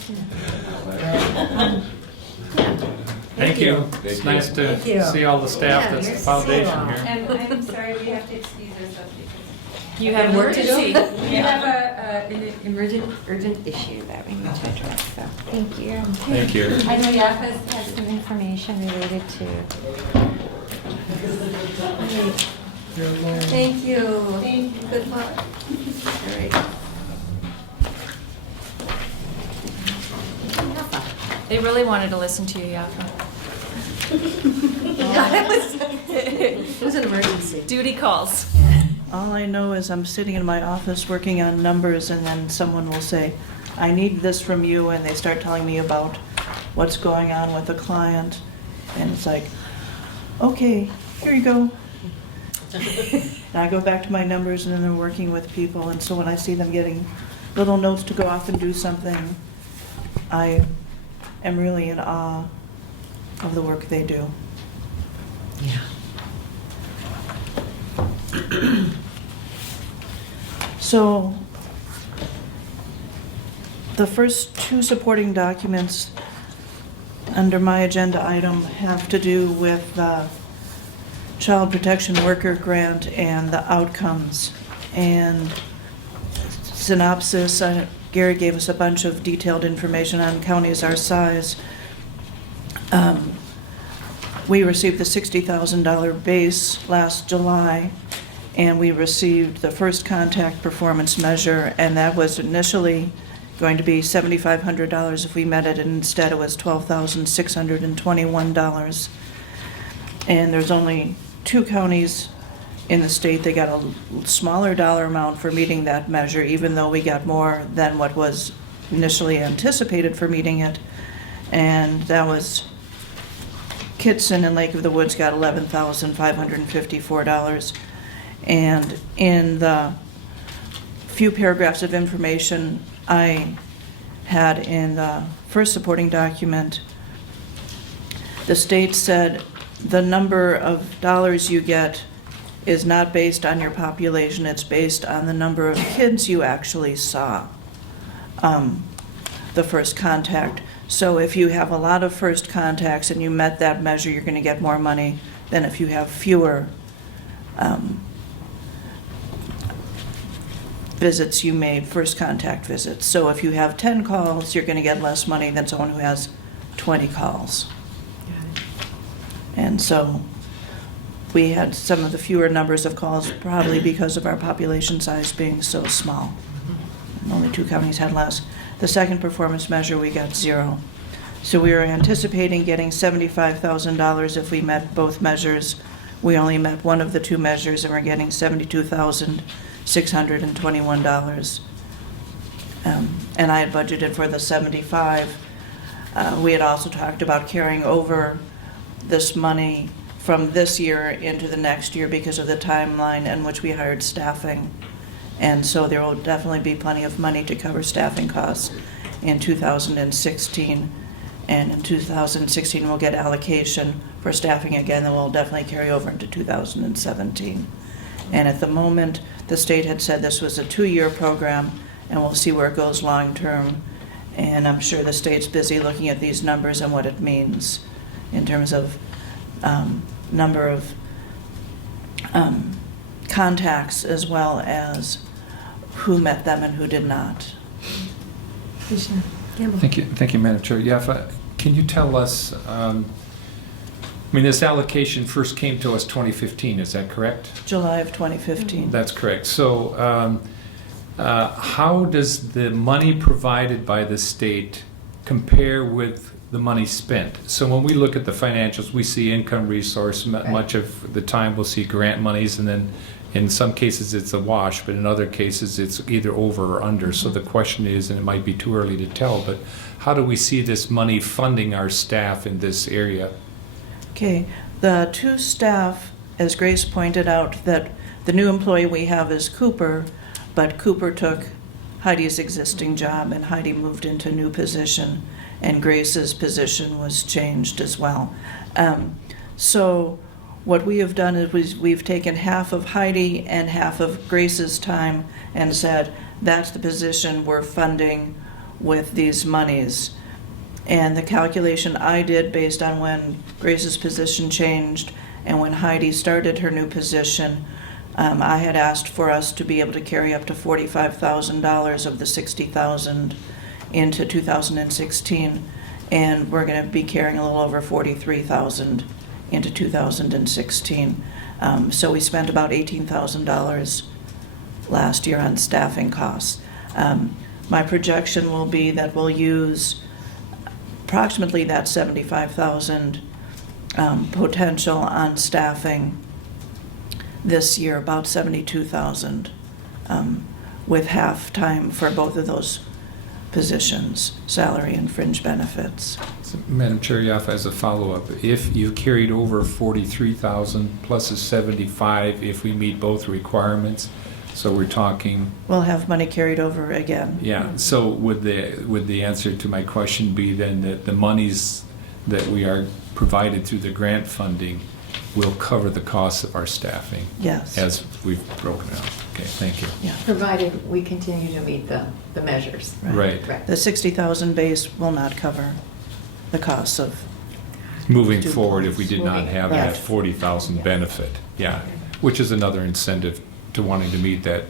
Thank you. Thank It's you. nice to Thank you. see all the staff Yeah, that's you're the so foundation welcome. here. And I'm sorry, we have to excuse ourselves because You have work to do? we have a an urgent issue that we need to address, so, thank you. Thank you. I know Yafa has some information related to. Thank you. Thank you. Good luck. All right. They really wanted to listen to you, Yafa. It was an emergency. Duty calls. All I know is I'm sitting in my office working on numbers, and then someone will say, I need this from you, and they start telling me about what's going on with the client. And it's like, okay, here you go. And I go back to my numbers, and then they're working with people, and so when I see them getting little notes to go off and do something, I am really in awe of the work they do. Yeah. So, the first two supporting documents under my agenda item have to do with the Child Protection Worker Grant and the outcomes. And synopsis, Gary gave us a bunch of detailed information on counties our size. We received the $60,000 base last July, and we received the first contact performance measure, and that was initially going to be $7,500 if we met it, and instead it was $12,621. And there's only 2 counties in the state that got a smaller dollar amount for meeting that measure, even though we got more than what was initially anticipated for meeting it. And that was Kitson and Lake of the Woods got $11,554. And in the few paragraphs of information I had in the first supporting document, the state said the number of dollars you get is not based on your population, it's based on the number of kids you actually saw the first contact. So if you have a lot of first contacts and you met that measure, you're going to get more money than if you have fewer visits you made, first contact visits. So if you have 10 calls, you're going to get less money than someone who has 20 calls. And so we had some of the fewer numbers of calls, probably because of our population size being so small. And only 2 counties had less. The second performance measure, we got 0. So we were anticipating getting $75,000 if we met both measures. We only met one of the 2 measures, and we're getting $72,621. And I had budgeted for the 75. We had also talked about carrying over this money from this year into the next year because of the timeline in which we hired staffing. And so there will definitely be plenty of money to cover staffing costs in 2016. And in 2016, we'll get allocation for staffing again that will definitely carry over into 2017. And at the moment, the state had said this was a 2-year program, and we'll see where it goes long term. And I'm sure the state's busy looking at these numbers and what it means in terms of number of contacts as well as who met them and who did not. Thank you, Madam Chair. Yafa, can you tell us, this allocation first came to us 2015, is that correct? July of 2015. That's correct. So how does the money provided by the state compare with the money spent? So when we look at the financials, we see income resource. Much of the time we'll see grant monies, and then in some cases it's a wash, but in other cases it's either over or under. So the question is, and it might be too early to tell, but how do we see this money funding our staff in this area? Okay, the 2 staff, as Grace pointed out, that the new employee we have is Cooper, but Cooper took Heidi's existing job and Heidi moved into a new position, and Grace's position was changed as well. So what we have done is we've taken half of Heidi and half of Grace's time and said, that's the position we're funding with these monies. And the calculation I did based on when Grace's position changed and when Heidi started her new position, I had asked for us to be able to carry up to $45,000 of the $60,000 into 2016, and we're going to be carrying a little over $43,000 into 2016. So we spent about $18,000 last year on staffing costs. My projection will be that we'll use approximately that $75,000 potential on staffing this year, about $72,000, with half-time for both of those positions, salary and fringe benefits. So, Madam Chair, Yaffa, as a follow-up, if you carried over 43,000 plus a 75, if we meet both requirements, so we're talking, We'll have money carried over again. yeah, so would the answer to my question be then that the monies that we are provided through the grant funding will cover the costs of our staffing? Yes. As we've broken out. Okay, thank you. Yeah. Provided we continue to meet the measures. Right. Correct. The 60,000 base will not cover the costs of, Moving Two forward, if we did not Moving- have that Right. 40,000 benefit, yeah, which is another incentive to wanting to meet that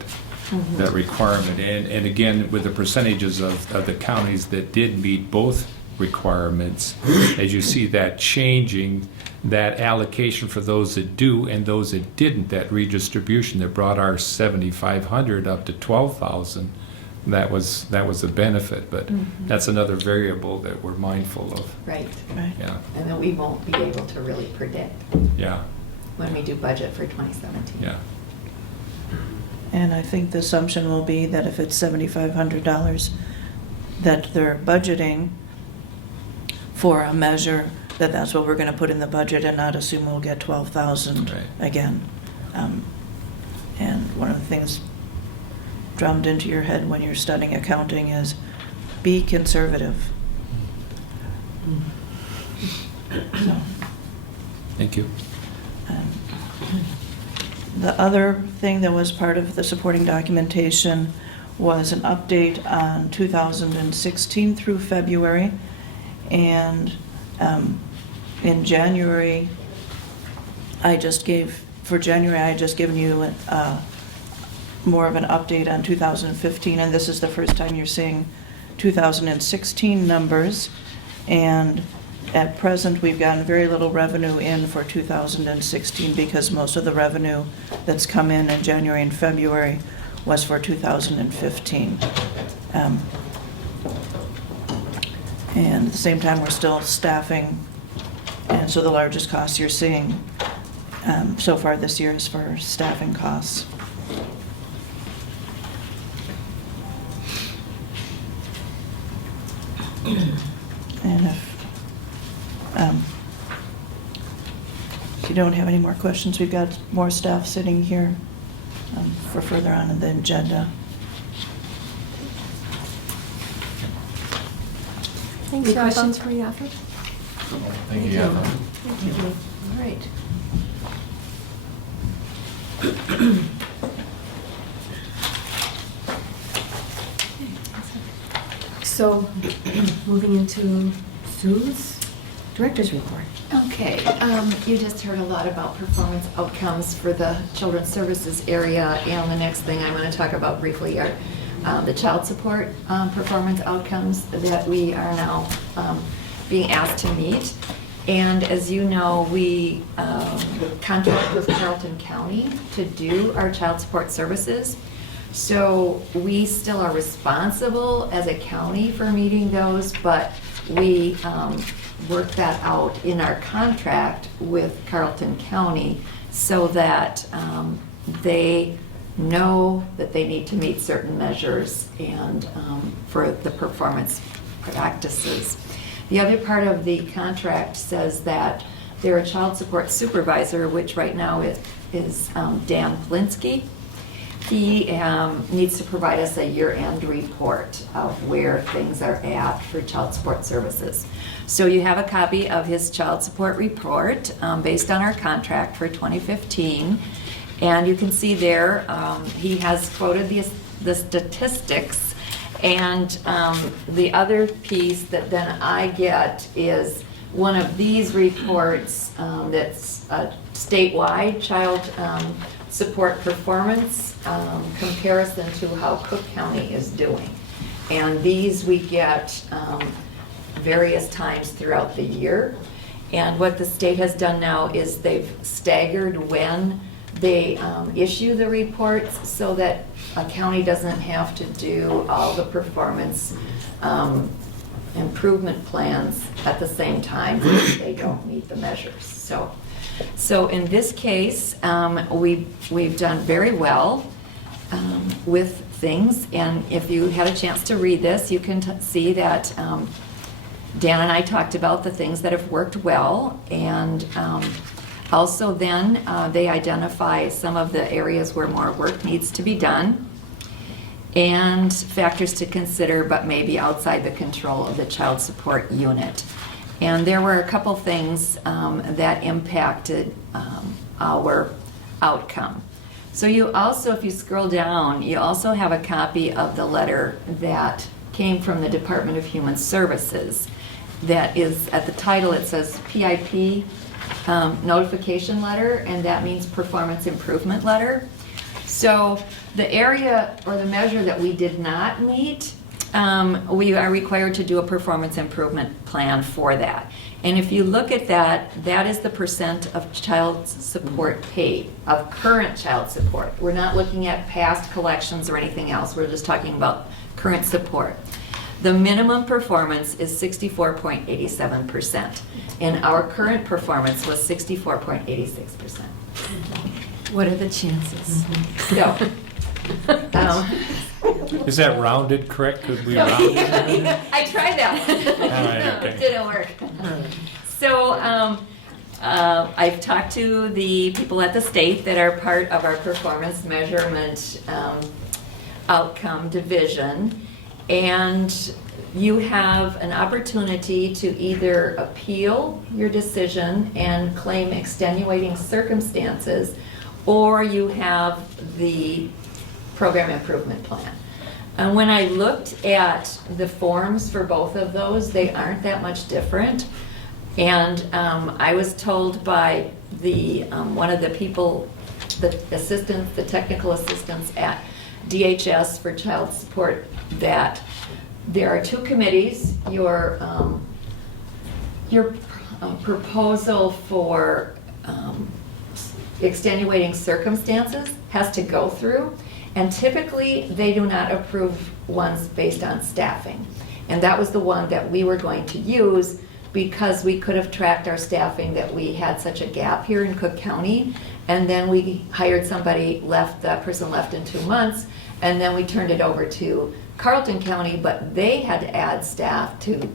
requirement. And again, with the percentages of the counties that did meet both requirements, as you see that changing, that allocation for those that do and those that didn't, that redistribution that brought our 7,500 up to 12,000, that was a benefit. But that's another variable that we're mindful of. Right. right? Yeah, And then we won't be able to really predict yeah, when we do budget for 2017. yeah. And I think the assumption will be that if it's $7,500 that they're budgeting for a measure, that that's what we're going to put in the budget and not assume we'll get 12,000 Right. again. And one of the things drummed into your head when you're studying accounting is be conservative. So, Thank you. The other thing that was part of the supporting documentation was an update on 2016 through February. And in January, for January, I had just given you more of an update on 2015, and this is the first time you're seeing 2016 numbers. And at present, we've gotten very little revenue in for 2016 because most of the revenue that's come in January and February was for 2015. And at the same time, we're still staffing, and so the largest costs you're seeing so far this year is for staffing costs. And if you don't have any more questions, we've got more staff sitting here for further on in the agenda. Any questions for Yaffa? Thank you, Yaffa. Thank you. All right. So, moving into Sue's director's report. Okay, you just heard a lot about performance outcomes for the Children's Services area, and the next thing I'm going to talk about briefly are the child support performance outcomes that we are now being asked to meet. And as you know, we contract with Carleton County to do our child support services. So we still are responsible as a county for meeting those, but we work that out in our contract with Carleton County so that they know that they need to meet certain measures and for the performance practices. The other part of the contract says that they're a child support supervisor, which right now is Dan Plinsky. He needs to provide us a year-end report of where things are at for child support services. So you have a copy of his child support report based on our contract for 2015. And you can see there, he has quoted the statistics. And the other piece that then I get is one of these reports that's a statewide child support performance comparison to how Cook County is doing. And these we get various times throughout the year. And what the state has done now is they've staggered when they issue the reports so that a county doesn't have to do all the performance improvement plans at the same time if they don't meet the measures. So in this case, we've done very well with things, and if you had a chance to read this, you can see that Dan and I talked about the things that have worked well, and also then they identify some of the areas where more work needs to be done, and factors to consider, but maybe outside the control of the child support unit. And there were a couple things that impacted our outcome. So you also, if you scroll down, you also have a copy of the letter that came from the Department of Human Services. That is, at the title it says PIP notification letter, and that means performance improvement letter. So the area or the measure that we did not meet, we are required to do a performance improvement plan for that. And if you look at that, that is the percent of child support paid, of current child support. We're not looking at past collections or anything else. We're just talking about current support. The minimum performance is 64.87%, and our current performance was 64.86%. What are the chances? So, Is that rounded correct? Could we round it? I tried that one. All right, okay. It didn't work. So I've talked to the people at the state that are part of our performance measurement outcome division, and you have an opportunity to either appeal your decision and claim extenuating circumstances, or you have the program improvement plan. And when I looked at the forms for both of those, they aren't that much different. And I was told by the one of the people, the assistants, the technical assistants at DHS for child support, that there are two committees. Your proposal for extenuating circumstances has to go through, and typically they do not approve ones based on staffing. And that was the one that we were going to use because we could have tracked our staffing, that we had such a gap here in Cook County, and then we hired somebody, that person left in 2 months, and then we turned it over to Carleton County, but they had to add staff to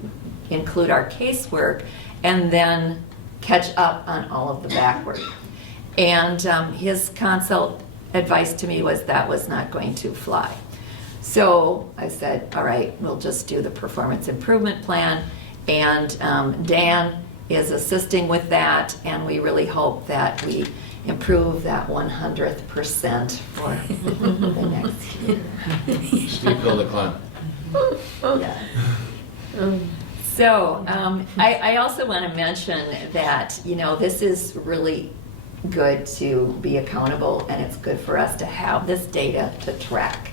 include our casework and then catch up on all of the back work. And his consult advice to me was that was not going to fly. So I said, all right, we'll just do the performance improvement plan, and Dan is assisting with that, and we really hope that we improve that 100% for the next year. Steep hill to climb. Yeah. So I also want to mention that, you know, this is really good to be accountable, and it's good for us to have this data to track.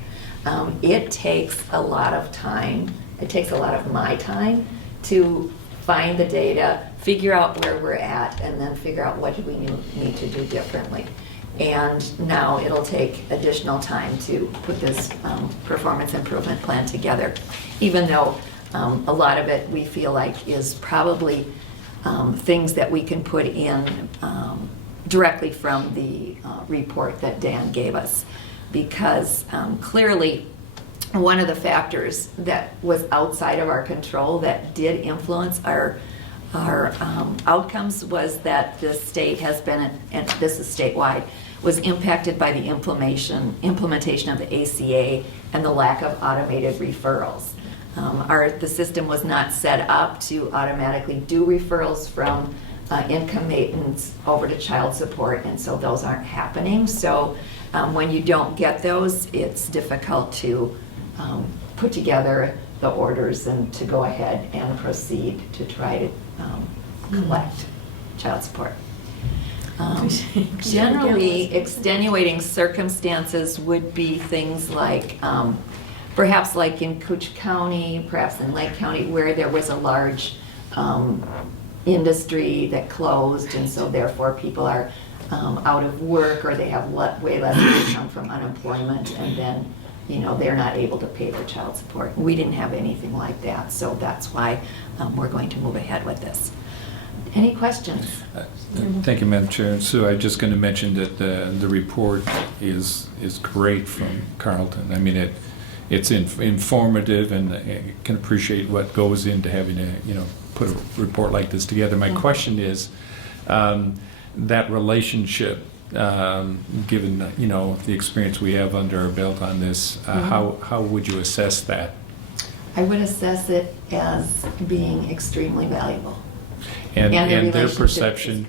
It takes a lot of time. It takes a lot of my time to find the data, figure out where we're at, and then figure out what do we need to do differently. And now it'll take additional time to put this performance improvement plan together, even though a lot of it we feel like is probably things that we can put in directly from the report that Dan gave us. Because clearly, one of the factors that was outside of our control that did influence our outcomes was that the state has been, and this is statewide, was impacted by the implementation of the ACA and the lack of automated referrals. The system was not set up to automatically do referrals from income maintenance over to child support, and so those aren't happening. So when you don't get those, it's difficult to put together the orders and to go ahead and proceed to try to collect child support. Generally, extenuating circumstances would be things like, perhaps like in Cooch County, perhaps in Lake County, where there was a large industry that closed, and so therefore people are out of work, or they have way less income from unemployment, and then, you know, they're not able to pay their child support. We didn't have anything like that, so that's why we're going to move ahead with this. Any questions? Thank you, Madam Chair. So I'm just going to mention that the report is great from Carlton. I mean, it's informative, and I can appreciate what goes into having to, you know, put a report like this together. My question is, that relationship, given, you know, the experience we have under our belt on this, how would you assess that? I would assess it as being extremely valuable. And the their relationship perception,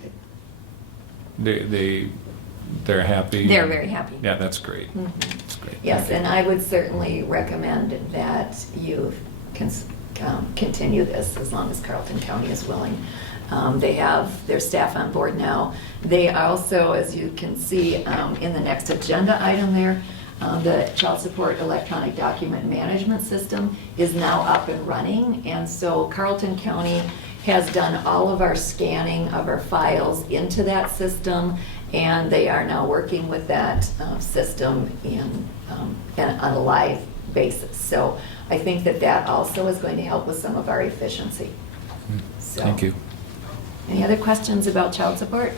is they're happy? They're very happy. Yeah, that's great. Mhm. That's great. Yes, Thank and you. I would certainly recommend that you can continue this as long as Carlton County is willing. They have their staff on board now. They also, as you can see in the next agenda item there, the child support electronic document management system is now up and running, and so Carlton County has done all of our scanning of our files into that system, and they are now working with that system on a live basis. So I think that also is going to help with some of our efficiency. So, Thank you. any other questions about child support?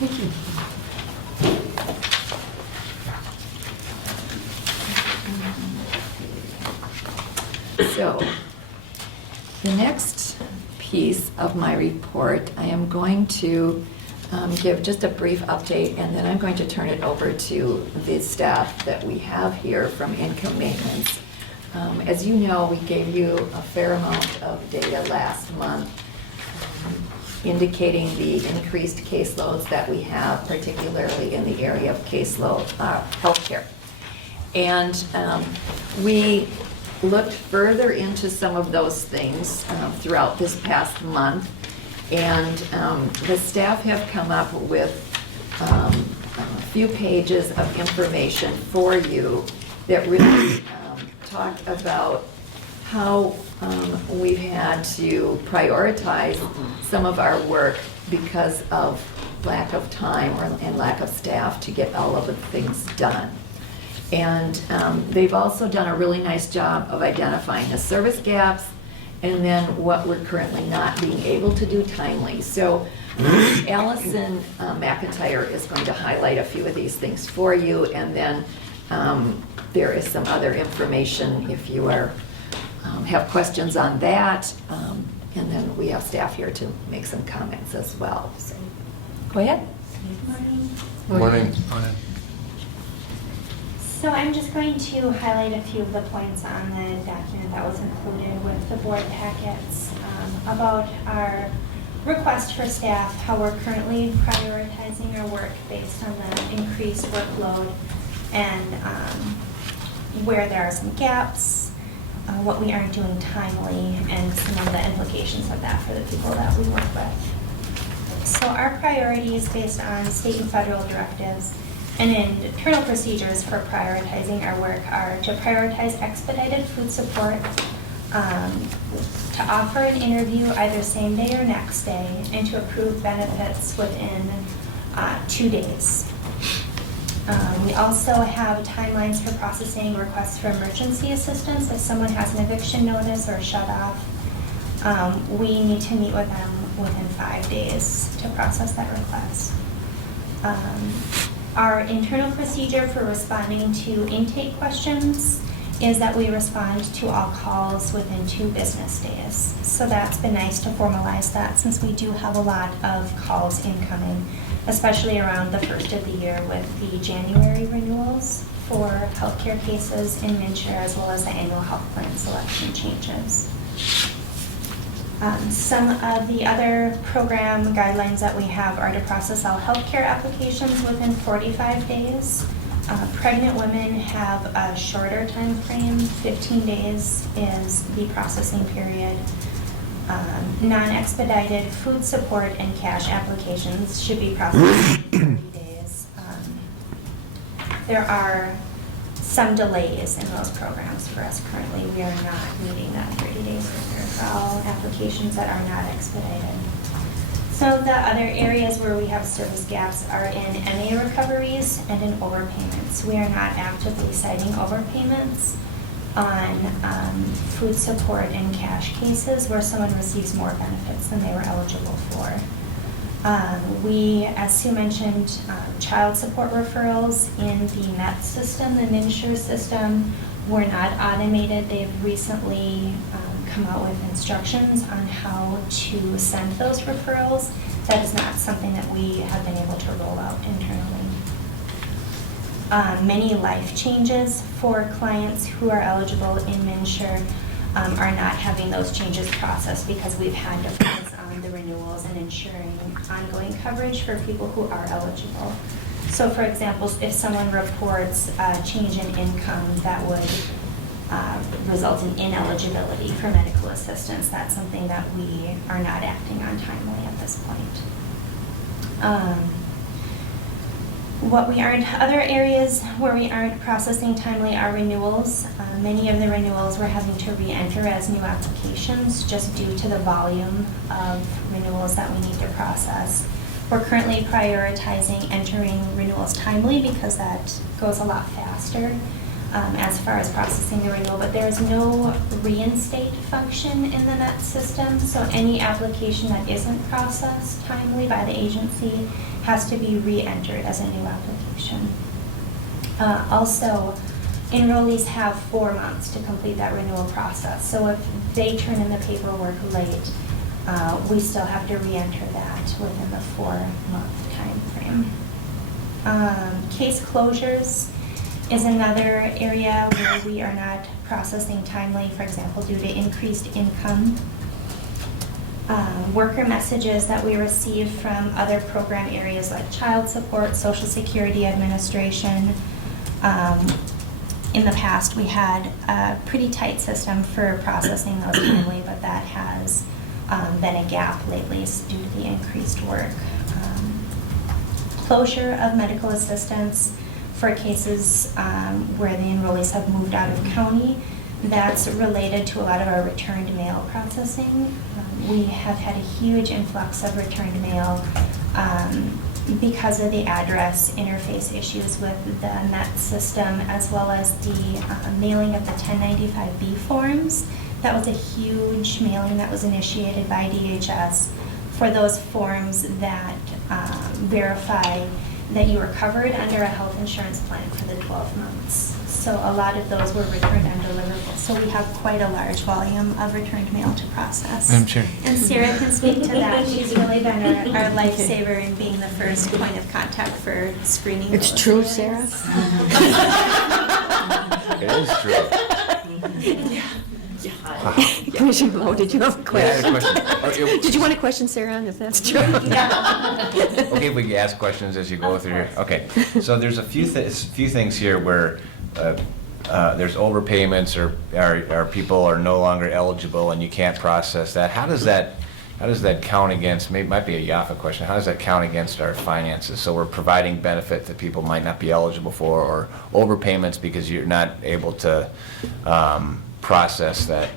Thank you. So, the next piece of my report, I am going to give just a brief update, and then I'm going to turn it over to the staff that we have here from income maintenance. As you know, we gave you a fair amount of data last month indicating the increased caseloads that we have, particularly in the area of caseload healthcare. And we looked further into some of those things throughout this past month, and the staff have come up with a few pages of information for you that really talk about how we've had to prioritize some of our work because of lack of time and lack of staff to get all of the things done. And they've also done a really nice job of identifying the service gaps and then what we're currently not being able to do timely. So Allison McIntyre is going to highlight a few of these things for you, and then there is some other information if you have questions on that, and then we have staff here to make some comments as well. So, go ahead. Morning. So I'm just going to highlight a few of the points on the document that was included with the board packets about our request for staff, how we're currently prioritizing our work based on the increased workload, and where there are some gaps, what we aren't doing timely, and some of the implications of that for the people that we work with. So our priorities based on state and federal directives and internal procedures for prioritizing our work are to prioritize expedited food support, to offer an interview either same day or next day, and to approve benefits within 2 days. We also have timelines for processing requests for emergency assistance. If someone has an eviction notice or a shut off, we need to meet with them within 5 days to process that request. Our internal procedure for responding to intake questions is that we respond to all calls within 2 business days. So that's been nice to formalize that, since we do have a lot of calls incoming, especially around the first of the year with the January renewals for healthcare cases in MNsure, as well as the annual health plan selection changes. Some of the other program guidelines that we have are to process all healthcare applications within 45 days. Pregnant women have a shorter time frame. 15 days is the processing period. Non-expedited food support and cash applications should be processed in 30 days. There are some delays in those programs for us currently. We are not meeting that 30 days for all applications that are not expedited. So the other areas where we have service gaps are in MA recoveries and in overpayments. We are not actively citing overpayments on food support and cash cases where someone receives more benefits than they were eligible for. We, as Sue mentioned, child support referrals in the MET system, the MNsure system, were not automated. They've recently come out with instructions on how to send those referrals. That is not something that we have been able to roll out internally. Many life changes for clients who are eligible in MNsure are not having those changes processed because we've had to focus on the renewals and ensuring ongoing coverage for people who are eligible. So for example, if someone reports a change in income that would result in ineligibility for medical assistance, that's something that we are not acting on timely at this point. Other areas where we aren't processing timely are renewals. Many of the renewals we're having to re-enter as new applications just due to the volume of renewals that we need to process. We're currently prioritizing entering renewals timely because that goes a lot faster as far as processing the renewal, but there is no reinstate function in the MET system, so any application that isn't processed timely by the agency has to be re-entered as a new application. Also, enrollees have 4 months to complete that renewal process, so if they turn in the paperwork late, we still have to re-enter that within the 4-month time frame. Case closures is another area where we are not processing timely, for example, due to increased income. Worker messages that we receive from other program areas like child support, Social Security Administration. In the past, we had a pretty tight system for processing those timely, but that has been a gap lately due to the increased work. Closure of medical assistance for cases where the enrollees have moved out of county. That's related to a lot of our returned mail processing. We have had a huge influx of returned mail because of the address interface issues with the MET system, as well as the mailing of the 1095B forms. That was a huge mailing that was initiated by DHS for those forms that verify that you were covered under a health insurance plan for the 12 months. So a lot of those were returned undeliverable. So we have quite a large volume of returned mail to process. Madam Chair. And Sarah can speak to that. She's really been our lifesaver in being the first point of contact for screening. It's those true, mailers. Sarah? It is true. Commissioner Lowe, did you have a question? question. Did you want a question, Sarah, if that's true? Okay, we can ask questions as you go through here. Okay, so there's a few things here where there's overpayments or people are no longer eligible and you can't process that. How does that count against? Might be a YAFA question. How does that count against our finances? So we're providing benefit that people might not be eligible for, or overpayments because you're not able to process that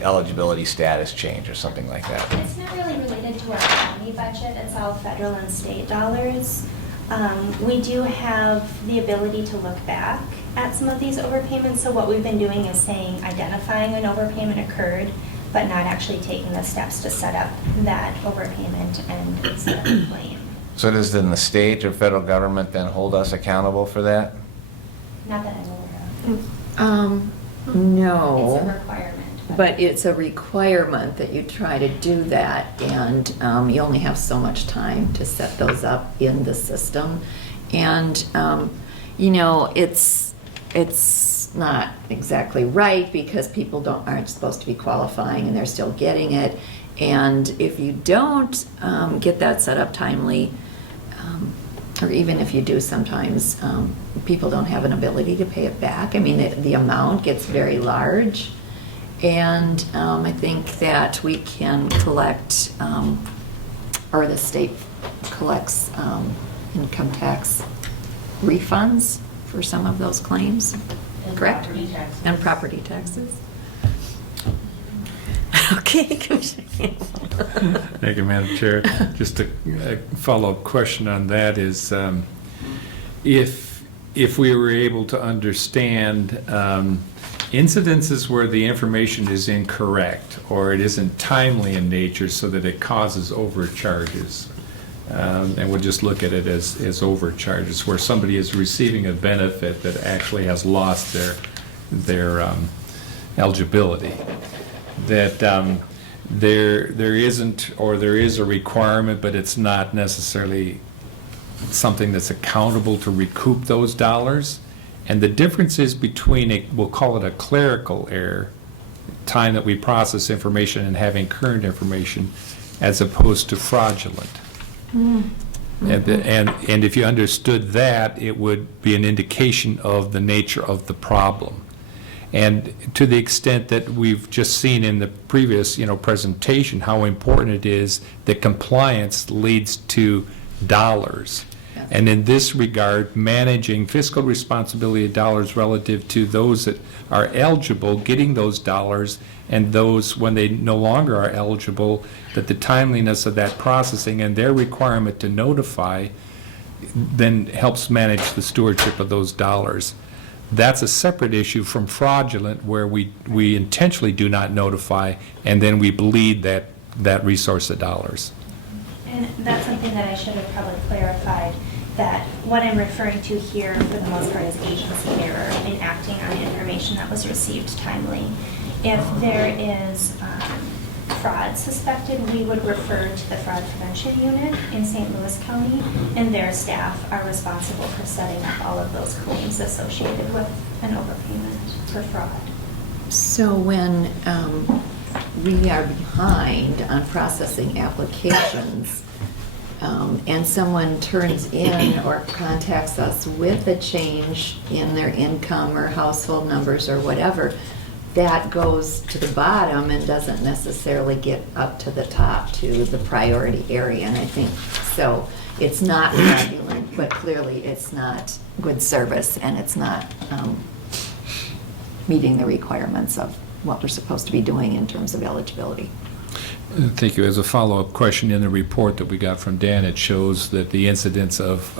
eligibility status change or something like that. It's not really related to our county budget. It's all federal and state dollars. We do have the ability to look back at some of these overpayments. So what we've been doing is identifying an overpayment occurred, but not actually taking the steps to set up that overpayment and set up a claim. So does then the state or federal government then hold us accountable for that? Not that I'm aware of. No. It's a requirement. But it's a requirement that you try to do that, and you only have so much time to set those up in the system. And, it's not exactly right because people aren't supposed to be qualifying and they're still getting it. And if you don't get that set up timely, or even if you do sometimes, people don't have an ability to pay it back. I mean, the amount gets very large. And I think that we can collect, or the state collects income tax refunds for some of those claims, correct? And property taxes. Okay, Commissioner Campbell. Thank you, Madam Chair. Just a follow-up question on that is, if we were able to understand incidences where the information is incorrect or it isn't timely in nature so that it causes overcharges, and we'll just look at it as overcharges, where somebody is receiving a benefit that actually has lost their eligibility, that there isn't, or there is a requirement, but it's not necessarily something that's accountable to recoup those dollars. And the difference is between we'll call it a clerical error, time that we process information and having current information, as opposed to fraudulent. Mm-hmm. And if you understood that, it would be an indication of the nature of the problem. And to the extent that we've just seen in the previous, presentation, how important it is that compliance leads to dollars. Yes. And in this regard, managing fiscal responsibility of dollars relative to those that are eligible, getting those dollars, and those when they no longer are eligible, that the timeliness of that processing and their requirement to notify then helps manage the stewardship of those dollars. That's a separate issue from fraudulent, where we intentionally do not notify, and then we bleed that resource of dollars. And that's something that I should have probably clarified, that what I'm referring to here for the most part is agency error in acting on information that was received timely. If there is fraud suspected, we would refer to the fraud prevention unit in St. Louis County, and their staff are responsible for setting up all of those claims associated with an overpayment for fraud. So when we are behind on processing applications, and someone turns in or contacts us with a change in their income or household numbers or whatever, that goes to the bottom and doesn't necessarily get up to the top to the priority area. And I think, so it's not fraudulent, but clearly it's not good service, and it's not meeting the requirements of what we're supposed to be doing in terms of eligibility. Thank you. As a follow-up question, in the report that we got from Dan, it shows that the incidence of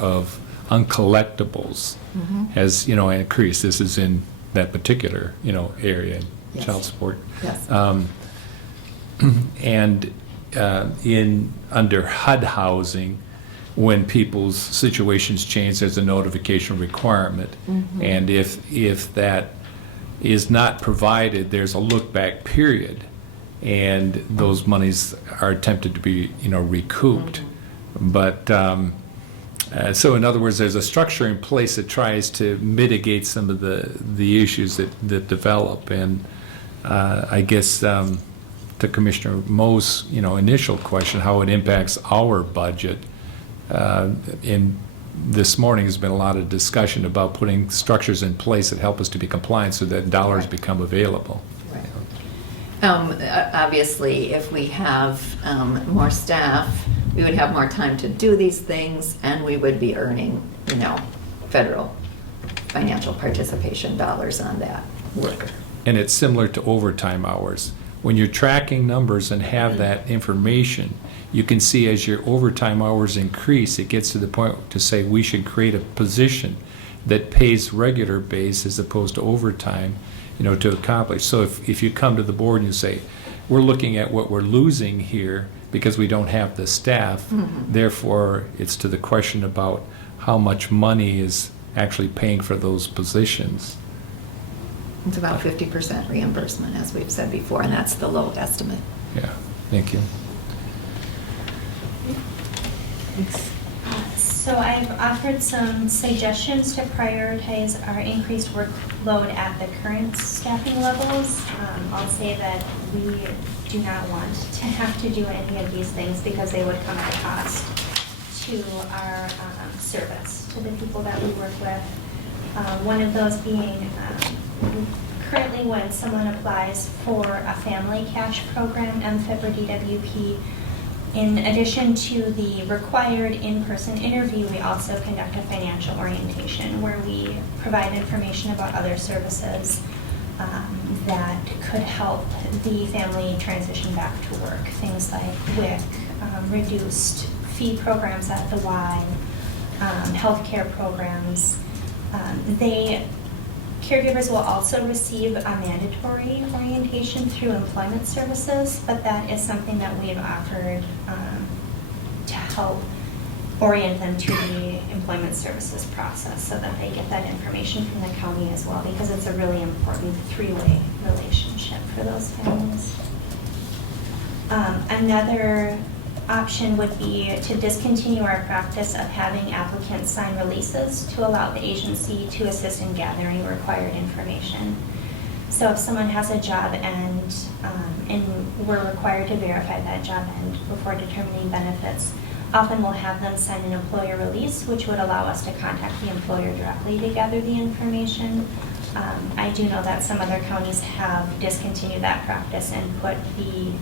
uncollectibles has, increased. This is in that particular, area, Yes. child support. Yes. And under HUD housing, when people's situations change, there's a notification requirement. And if that is not provided, there's a look-back period, and those monies are attempted to be, recouped. But so in other words, there's a structure in place that tries to mitigate some of the issues that develop. And I guess to Commissioner Mo's, initial question, how it impacts our budget, in this morning has been a lot of discussion about putting structures in place that help us to be compliant so that dollars become available. Obviously, if we have more staff, we would have more time to do these things, and we would be earning, federal financial participation dollars on that worker. And it's similar to overtime hours. When you're tracking numbers and have that information, you can see as your overtime hours increase, it gets to the point to say we should create a position that pays regular base as opposed to overtime, to accomplish. So if you come to the board and you say, we're looking at what we're losing here because we don't have the staff, therefore it's to the question about how much money is actually paying for those positions. It's about 50% reimbursement, as we've said before, and that's the low estimate. Yeah, thank you. So I've offered some suggestions to prioritize our increased workload at the current staffing levels. I'll say that we do not want to have to do any of these things because they would come at a cost to our service, to the people that we work with. One of those being, we currently when someone applies for a family cash program, MFIP or DWP, in addition to the required in-person interview, we also conduct a financial orientation where we provide information about other services that could help the family transition back to work. Things like WIC, reduced fee programs at the Y, healthcare programs. Caregivers will also receive a mandatory orientation through employment services, but that is something that we've offered to help orient them to the employment services process so that they get that information from the county as well, because it's a really important three-way relationship for those families. Another option would be to discontinue our practice of having applicants sign releases to allow the agency to assist in gathering required information. So if someone has a job end and we're required to verify that job end before determining benefits, often we'll have them sign an employer release, which would allow us to contact the employer directly to gather the information. I do know that some other counties have discontinued that practice and put the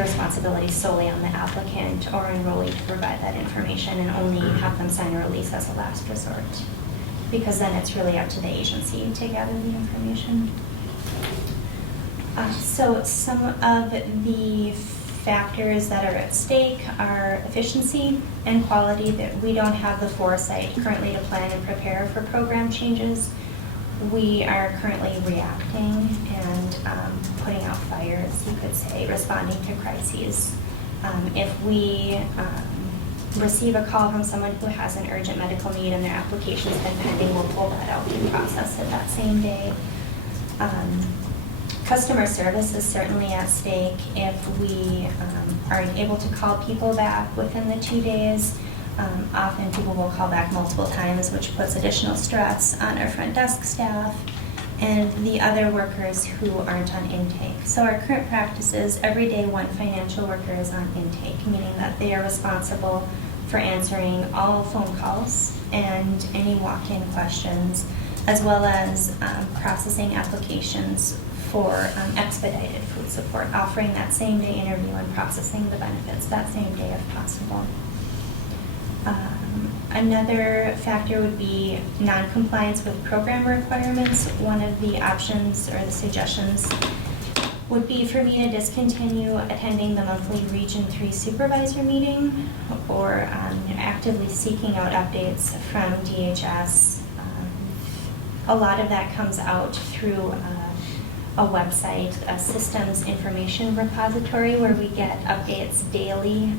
responsibility solely on the applicant or enrollee to provide that information and only have them sign a release as a last resort, because then it's really up to the agency to gather the information. So some of the factors that are at stake are efficiency and quality, that we don't have the foresight currently to plan and prepare for program changes. We are currently reacting and putting out fires, you could say, responding to crises. If we receive a call from someone who has an urgent medical need and their application's been pending, we'll pull that out and process it that same day. Customer service is certainly at stake. If we aren't able to call people back within the 2 days, often people will call back multiple times, which puts additional stress on our front desk staff and the other workers who aren't on intake. So our current practice is every day one financial worker is on intake, meaning that they are responsible for answering all phone calls and any walk-in questions, as well as processing applications for expedited food support, offering that same day interview and processing the benefits that same day if possible. Another factor would be non-compliance with program requirements. One of the options or the suggestions would be for me to discontinue attending the monthly Region 3 supervisor meeting or actively seeking out updates from DHS. A lot of that comes out through a website, a systems information repository, where we get updates daily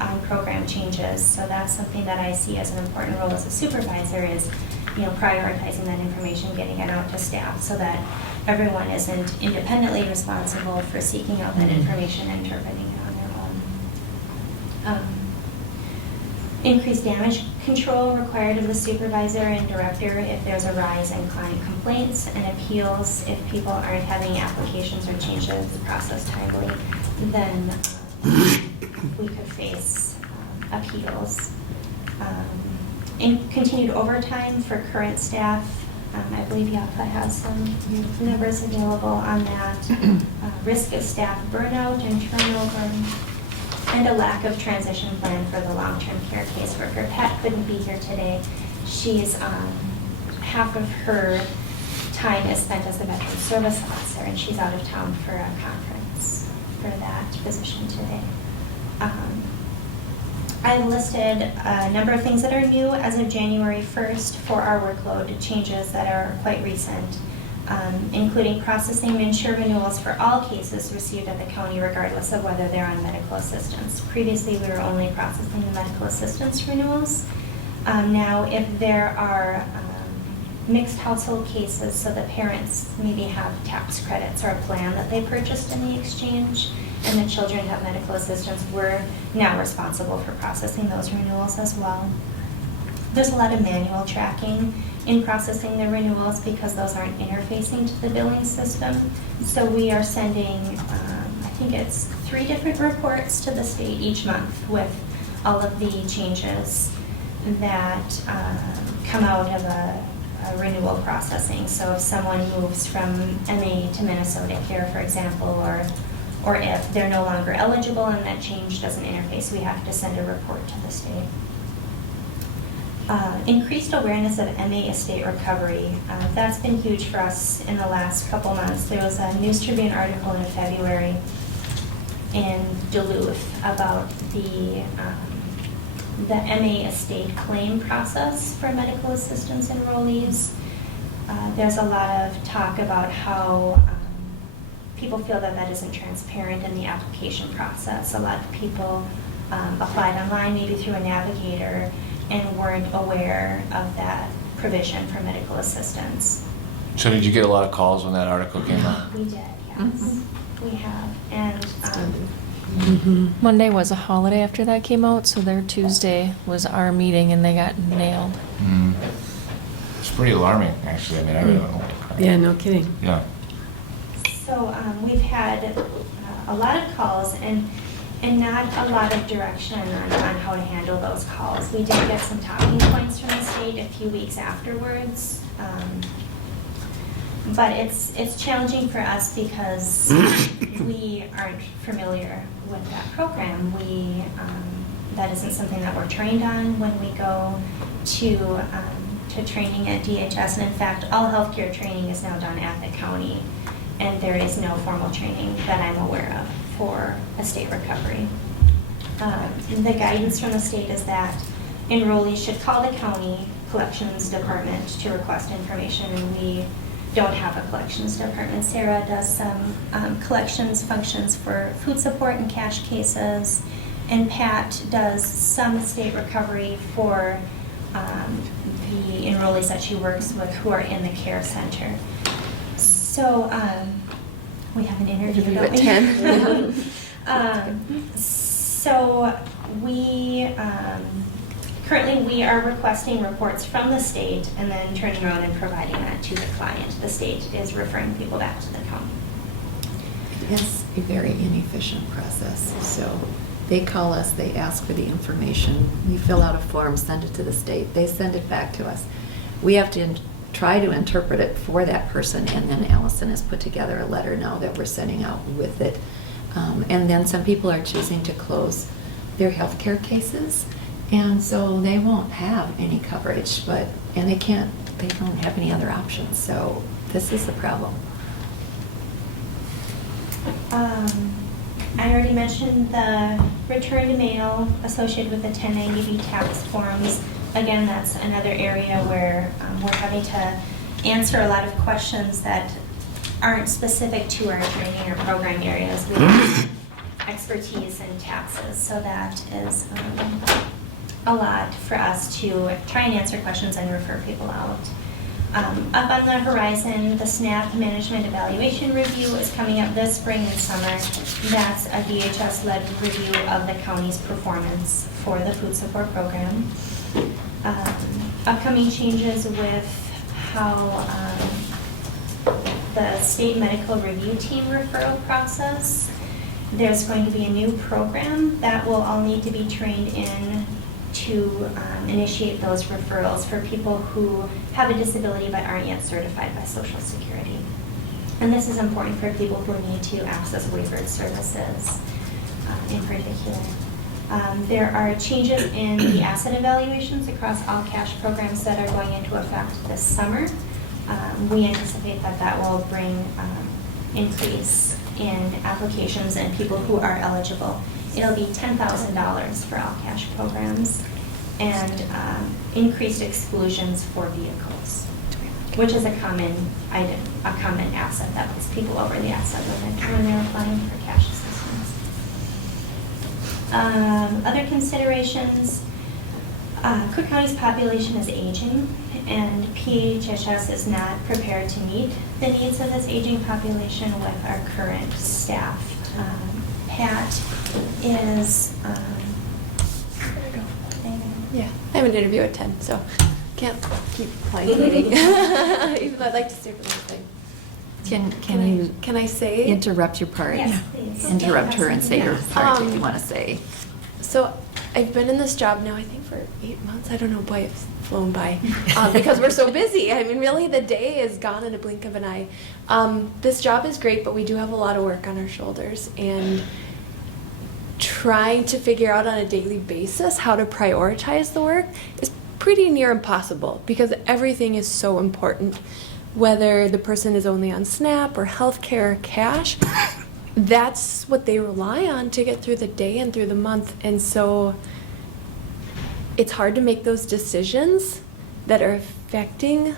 on program changes. So that's something that I see as an important role as a supervisor, is prioritizing that information, getting it out to staff so that everyone isn't independently responsible for seeking out that information and interpreting it on their own. Increased damage control required of the supervisor and director if there's a rise in client complaints and appeals. If people aren't having applications or changes processed timely, then we could face appeals. Continued overtime for current staff. I believe YAFA has some numbers available on that. Risk of staff burnout and turnover, and a lack of transition plan for the long-term care caseworker. Pat couldn't be here today. She's half of her time is spent as a veteran service officer, and she's out of town for a conference for that position today. I've listed a number of things that are new as of January 1st for our workload changes that are quite recent, including processing MNsure renewals for all cases received at the county regardless of whether they're on medical assistance. Previously, we were only processing the medical assistance renewals. Now, if there are mixed household cases, so the parents maybe have tax credits or a plan that they purchased in the exchange, and the children have medical assistance, we're now responsible for processing those renewals as well. There's a lot of manual tracking in processing the renewals because those aren't interfacing to the billing system. So we are sending, I think it's 3 different reports to the state each month with all of the changes that come out of renewal processing. So if someone moves from MA to Minnesota Care, for example, or if they're no longer eligible and that change doesn't interface, we have to send a report to the state. Increased awareness of MA estate recovery. That's been huge for us in the last couple months. There was a News Tribune article in February in Duluth about the MA estate claim process for medical assistance enrollees. There's a lot of talk about how people feel that that isn't transparent in the application process. A lot of people applied online, maybe through a navigator, and weren't aware of that provision for medical assistance. So did you get a lot of calls when that article came out? We did, yes. We have. And Monday was a holiday after that came out, so their Tuesday was our meeting, and they got nailed. It's pretty alarming, actually. I mean, I really don't know what to cry. Yeah, no kidding. Yeah. so we've had a lot of calls and not a lot of direction on how to handle those calls. We did get some talking points from the state a few weeks afterwards. But it's challenging for us because we aren't familiar with that program. That isn't something that we're trained on when we go to training at DHS. And in fact, all healthcare training is now done at the county, and there is no formal training that I'm aware of for estate recovery. The guidance from the state is that enrollees should call the county collections department to request information, and we don't have a collections department. Sarah does some collections functions for food support and cash cases, and Pat does some estate recovery for the enrollees that she works with who are in the care center. So we have an interview at 10. So we currently we are requesting reports from the state and then turning around and providing that to the client. The state is referring people back to the county. It's a very inefficient process. So they call us, they ask for the information, we fill out a form, send it to the state, they send it back to us. We have to try to interpret it for that person, and then Allison has put together a letter now that we're sending out with it. And then some people are choosing to close their healthcare cases, and so they won't have any coverage, and they don't have any other options. So this is the problem. I already mentioned the return to mail associated with the 1090B tax forms. Again, that's another area where we're having to answer a lot of questions that aren't specific to our training or program areas. We have expertise in taxes, so that is a lot for us to try and answer questions and refer people out. Up on the horizon, the SNAP Management Evaluation Review is coming up this spring and summer. That's a DHS-led review of the county's performance for the food support program. Upcoming changes with how the state medical review team referral process. There's going to be a new program that will all need to be trained in to initiate those referrals for people who have a disability but aren't yet certified by Social Security. And this is important for people who need to access waivered services in particular. There are changes in the asset evaluations across all cash programs that are going into effect this summer. We anticipate that will bring increase in applications and people who are eligible. It'll be $10,000 for all cash programs, and increased exclusions for vehicles, which is a common item, a common asset that puts people over the asset limit when they're applying for cash assistance. Other considerations, Cook County's population is aging, and PHHS is not prepared to meet the needs of this aging population with our current staff. Pat is, Yeah, I have an interview at 10, so can't keep playing meeting. Even though I'd like to stay for the whole thing. Can I say? interrupt your part? Yes, please. Interrupt her and say your part if you want to say. So I've been in this job now, I think, for 8 months. I don't know, boy, it's flown by because we're so busy. I mean, really, the day is gone in a blink of an eye. This job is great, but we do have a lot of work on our shoulders, and trying to figure out on a daily basis how to prioritize the work is pretty near impossible because everything is so important. Whether the person is only on SNAP or healthcare or cash, that's what they rely on to get through the day and through the month. And so it's hard to make those decisions that are affecting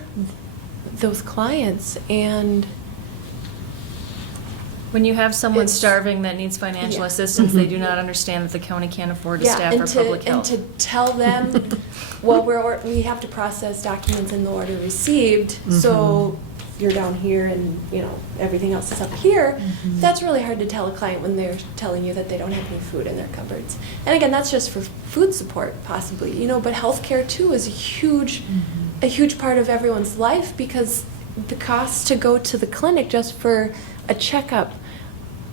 those clients. And When you have someone It's- starving that needs financial Yeah. assistance, they do not understand that the county can't afford to staff and our to, public and health. to tell them, well, we have to process documents in the order received, so you're down here and, you know, everything else is up here. That's really hard to tell a client when they're telling you that they don't have any food in their cupboards. And again, that's just for food support, possibly, you know, but healthcare too is a huge part of everyone's life because the cost to go to the clinic just for a checkup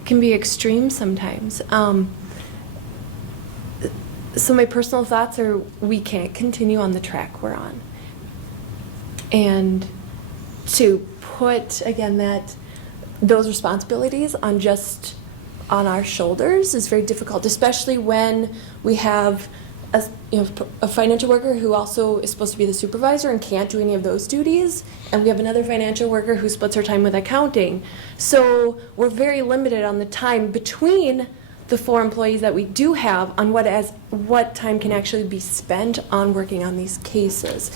can be extreme sometimes. So my personal thoughts are we can't continue on the track we're on. And to put, again, those responsibilities on our shoulders is very difficult, especially when we have a financial worker who also is supposed to be the supervisor and can't do any of those duties, and we have another financial worker who splits her time with accounting. So we're very limited on the time between the 4 employees that we do have on what time can actually be spent on working on these cases.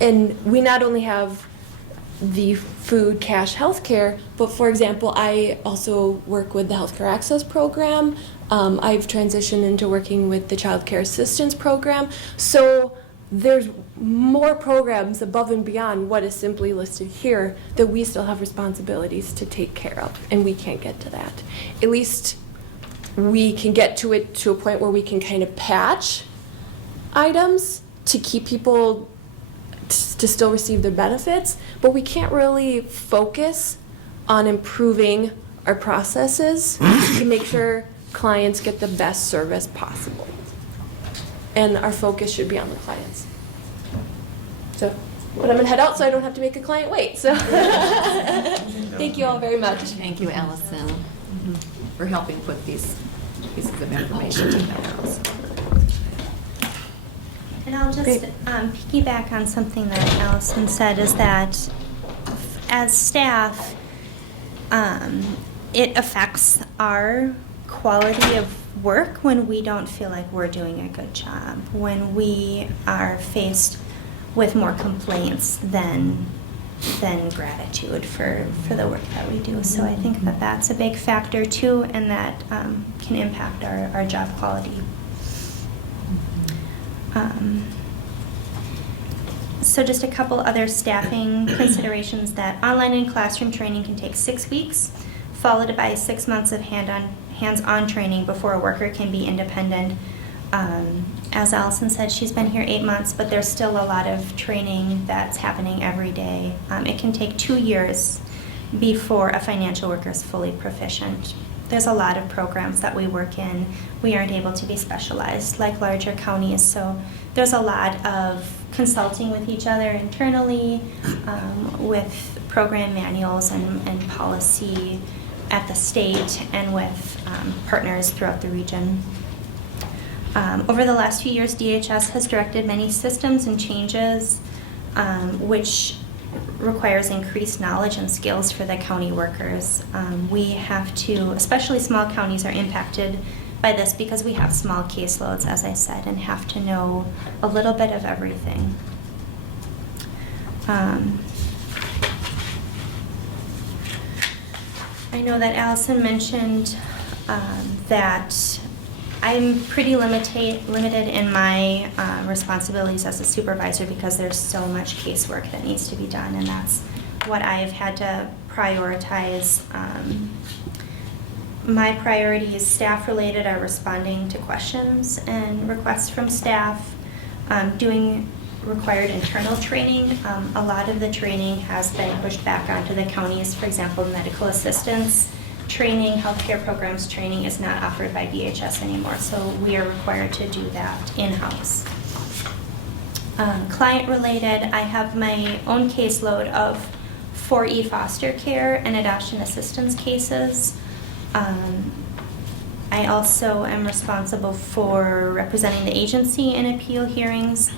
And we not only have the food, cash, healthcare, but for example, I also work with the Healthcare Access Program. I've transitioned into working with the Child Care Assistance Program. So there's more programs above and beyond what is simply listed here that we still have responsibilities to take care of, and we can't get to that. At least we can get to it to a point where we can kind of patch items to keep people to still receive their benefits, but we can't really focus on improving our processes to make sure clients get the best service possible. And our focus should be on the clients. So, but I'm gonna head out so I don't have to make a client wait, so. Thank you all very much. Thank you, Allison, for helping put these pieces of information together. And I'll just Great. piggyback on something that Allison said, is that as staff, it affects our quality of work when we don't feel like we're doing a good job, when we are faced with more complaints than gratitude for the work that we do. So I think that that's a big factor too, and that can impact our job quality. So just a couple other staffing considerations: that online and classroom training can take 6 weeks, followed by 6 months of hands-on training before a worker can be independent. As Allison said, she's been here 8 months, but there's still a lot of training that's happening every day. It can take 2 years before a financial worker is fully proficient. There's a lot of programs that we work in. We aren't able to be specialized like larger counties, so there's a lot of consulting with each other internally, with program manuals and policy at the state, and with partners throughout the region. Over the last few years, DHS has directed many systems and changes, which requires increased knowledge and skills for the county workers. We have to, especially small counties are impacted by this because we have small caseloads, as I said, and have to know a little bit of everything. I know that Allison mentioned that I'm pretty limited in my responsibilities as a supervisor because there's so much casework that needs to be done, and that's what I've had to prioritize. My priorities, staff-related, are responding to questions and requests from staff, doing required internal training. A lot of the training has been pushed back onto the counties. For example, medical assistance training, healthcare programs training is not offered by DHS anymore, so we are required to do that in-house. Client-related, I have my own caseload of 4E foster care and adoption assistance cases. I also am responsible for representing the agency in appeal hearings,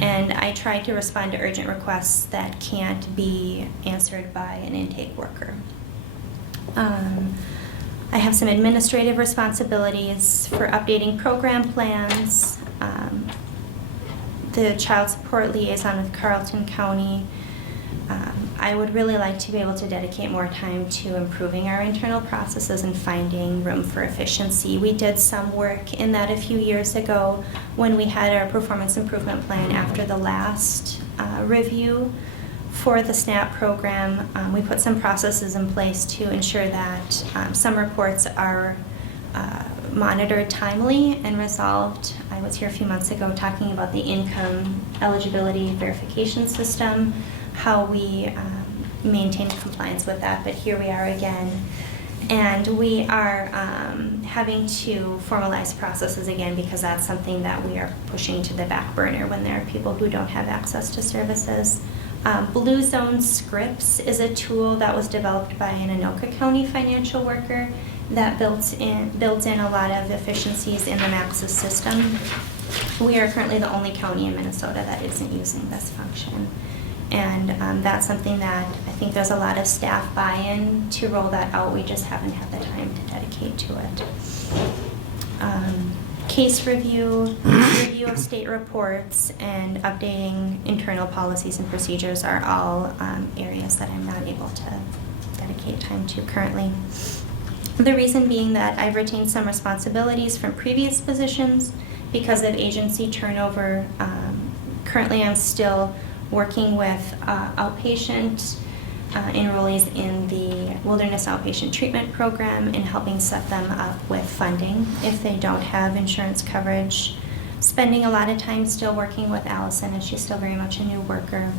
and I try to respond to urgent requests that can't be answered by an intake worker. I have some administrative responsibilities for updating program plans, the child support liaison with Carleton County. I would really like to be able to dedicate more time to improving our internal processes and finding room for efficiency. We did some work in that a few years ago when we had our performance improvement plan after the last review for the SNAP program. We put some processes in place to ensure that some reports are monitored timely and resolved. I was here a few months ago talking about the income eligibility verification system, how we maintain compliance with that, but here we are again. And we are having to formalize processes again because that's something that we are pushing to the back burner when there are people who don't have access to services. Blue Zone Scripts is a tool that was developed by an Anoka County financial worker that built in a lot of efficiencies in the Maxis system. We are currently the only county in Minnesota that isn't using this function. And that's something that I think there's a lot of staff buy-in to roll that out. We just haven't had the time to dedicate to it. Case review, review of state reports, and updating internal policies and procedures are all areas that I'm not able to dedicate time to currently. The reason being that I've retained some responsibilities from previous positions because of agency turnover. Currently, I'm still working with outpatient enrollees in the Wilderness Outpatient Treatment Program and helping set them up with funding if they don't have insurance coverage. Spending a lot of time still working with Allison, as she's still very much a new worker.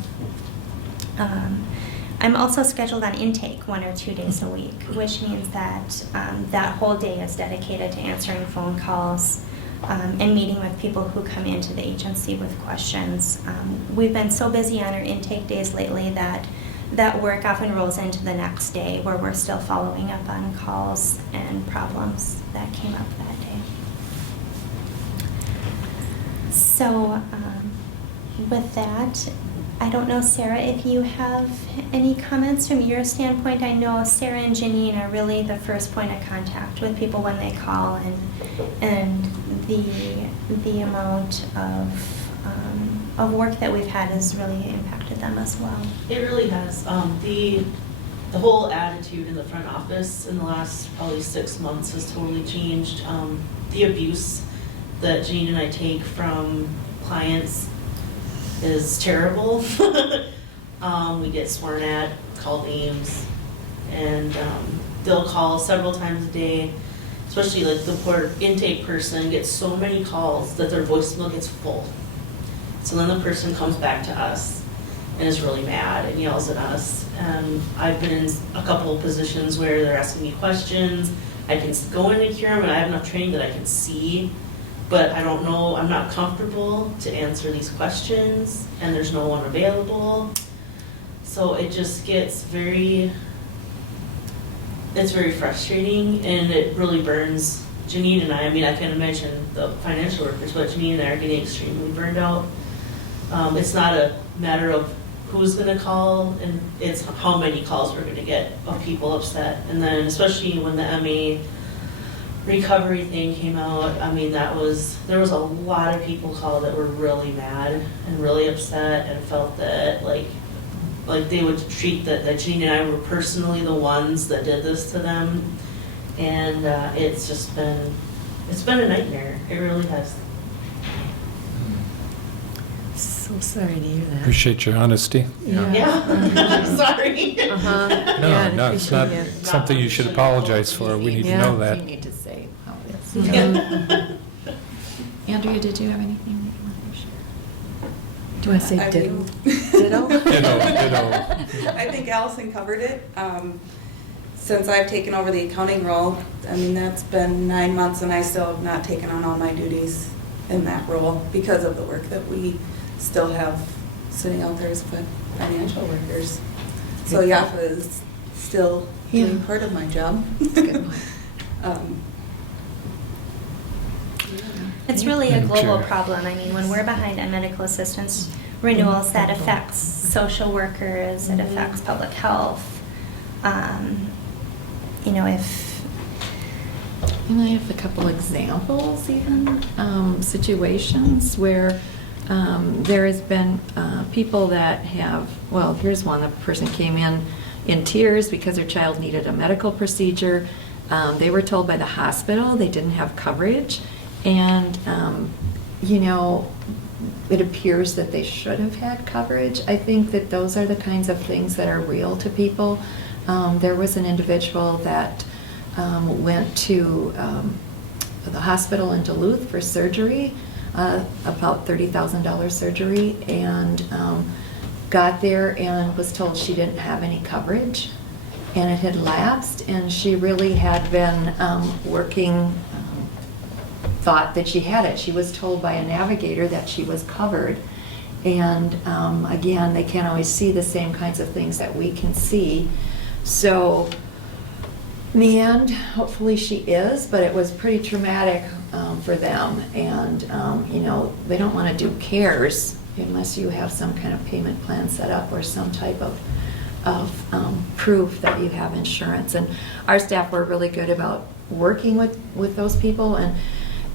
I'm also scheduled on intake 1 or 2 days a week, which means that that whole day is dedicated to answering phone calls and meeting with people who come into the agency with questions. We've been so busy on our intake days lately that work often rolls into the next day where we're still following up on calls and problems that came up that day. So with that, I don't know, Sarah, if you have any comments from your standpoint. I know Sarah and Janine are really the first point of contact with people when they call, and the amount of work that we've had has really impacted them as well. It really has. The whole attitude in the front office in the last probably 6 months has totally changed. The abuse that Janine and I take from clients is terrible. We get sworn at, called names, and they'll call several times a day. Especially like the poor intake person gets so many calls that their voicemail gets full. So then the person comes back to us and is really mad and yells at us. I've been in a couple of positions where they're asking me questions. I can go in and hear them, and I have enough training that I can see, but I don't know, I'm not comfortable to answer these questions, and there's no one available. So it just gets it's very frustrating, and it really burns Janine and I. I mean, I can't imagine the financial workers, but Janine and I are getting extremely burned out. It's not a matter of who's gonna call, and it's how many calls we're gonna get of people upset. And then especially when the MA recovery thing came out, I mean, there was a lot of people called that were really mad and really upset and felt that like they would treat that Janine and I were personally the ones that did this to them. And it's been a nightmare. It really has. So sorry to hear that. Appreciate your honesty. Yeah, I'm sorry. No, it's not something you should apologize for. We need to know that. You need to say how it is. Andrea, did you have anything that you wanted to share? Do I say ditto? Ditto? Ditto. I think Allison covered it. since I've taken over the accounting role, I mean, that's been 9 months and I still have not taken on all my duties in that role because of the work that we still have sitting out there as financial workers. So YAFA is still doing part of my job. It's really a global problem. I mean, when we're behind on medical assistance renewals, that affects social workers, it affects public health. You know, if And I have a couple examples even, situations where there has been people that have, well, here's one, the person came in tears because their child needed a medical procedure. They were told by the hospital they didn't have coverage, and, you know, it appears that they should have had coverage. I think that those are the kinds of things that are real to people. There was an individual that went to the hospital in Duluth for surgery, about $30,000 surgery, and got there and was told she didn't have any coverage, and it had lapsed, and she really had been working, thought that she had it. She was told by a navigator that she was covered, and again, they can't always see the same kinds of things that we can see. So in the end, hopefully she is, but it was pretty traumatic for them, and you know, they don't want to do CARES unless you have some kind of payment plan set up or some type of proof that you have insurance. And our staff were really good about working with those people, and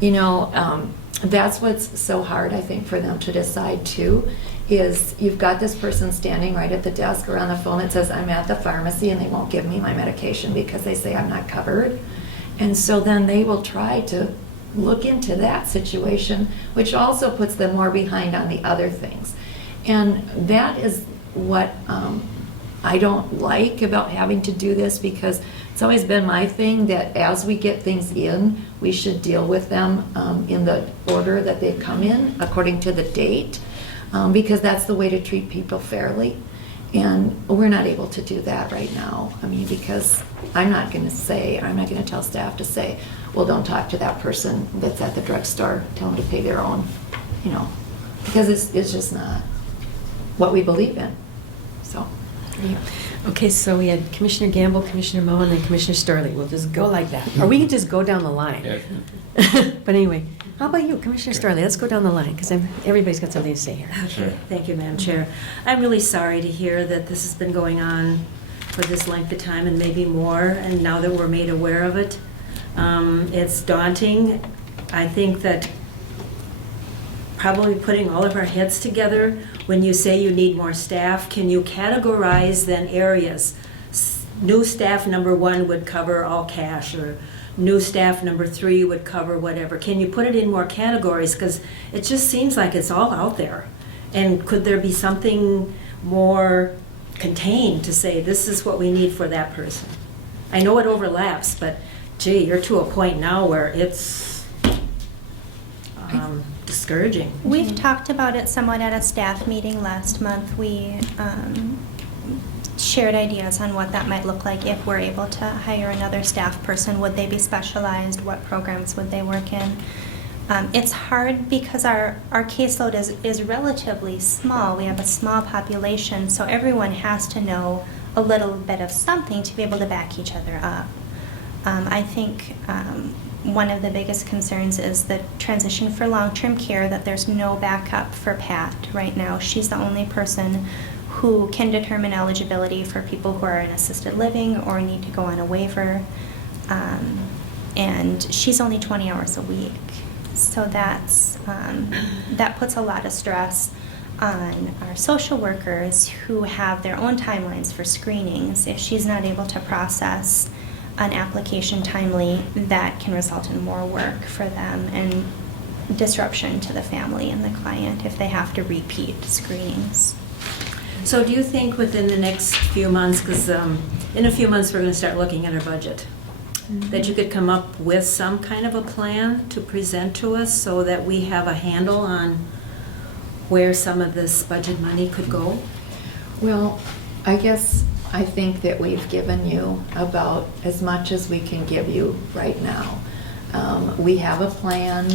you know, that's what's so hard, I think, for them to decide too, is you've got this person standing right at the desk or on the phone that says, I'm at the pharmacy, and they won't give me my medication because they say I'm not covered. And so then they will try to look into that situation, which also puts them more behind on the other things. And that is what I don't like about having to do this, because it's always been my thing that as we get things in, we should deal with them in the order that they come in, according to the date, because that's the way to treat people fairly. And we're not able to do that right now. I mean, because I'm not going to tell staff to say, well, don't talk to that person that's at the drugstore, tell them to pay their own, you know, because it's just not what we believe in, so. Okay, so we had Commissioner Gamble, Commissioner Moe, and then Commissioner Starley. We'll just go like that. Or we can just go down the line. Yeah. But anyway, how about you, Commissioner Starley? Let's go down the line, because everybody's got something to say here. Sure. Thank you, Madam Chair. I'm really sorry to hear that this has been going on for this length of time and maybe more, and now that we're made aware of it. It's daunting. I think that probably putting all of our heads together, when you say you need more staff, can you categorize then areas? New staff number 1 would cover all cash, or new staff number 3 would cover whatever. Can you put it in more categories? Because it just seems like it's all out there. And could there be something more contained to say, this is what we need for that person? I know it overlaps, but gee, you're to a point now where it's discouraging. We've talked about it somewhat at a staff meeting last month. We shared ideas on what that might look like if we're able to hire another staff person. Would they be specialized? What programs would they work in? It's hard because our caseload is relatively small. We have a small population, so everyone has to know a little bit of something to be able to back each other up. I think one of the biggest concerns is the transition for long-term care, that there's no backup for Pat right now. She's the only person who can determine eligibility for people who are in assisted living or need to go on a waiver. And she's only 20 hours a week. So that's, that puts a lot of stress on our social workers who have their own timelines for screenings. If she's not able to process an application timely, that can result in more work for them and disruption to the family and the client if they have to repeat screenings. So do you think within the next few months, because in a few months we're going to start looking at our budget, that you could come up with some kind of a plan to present to us so that we have a handle on where some of this budget money could go? Well, I guess I think that we've given you about as much as we can give you right now. We have a plan.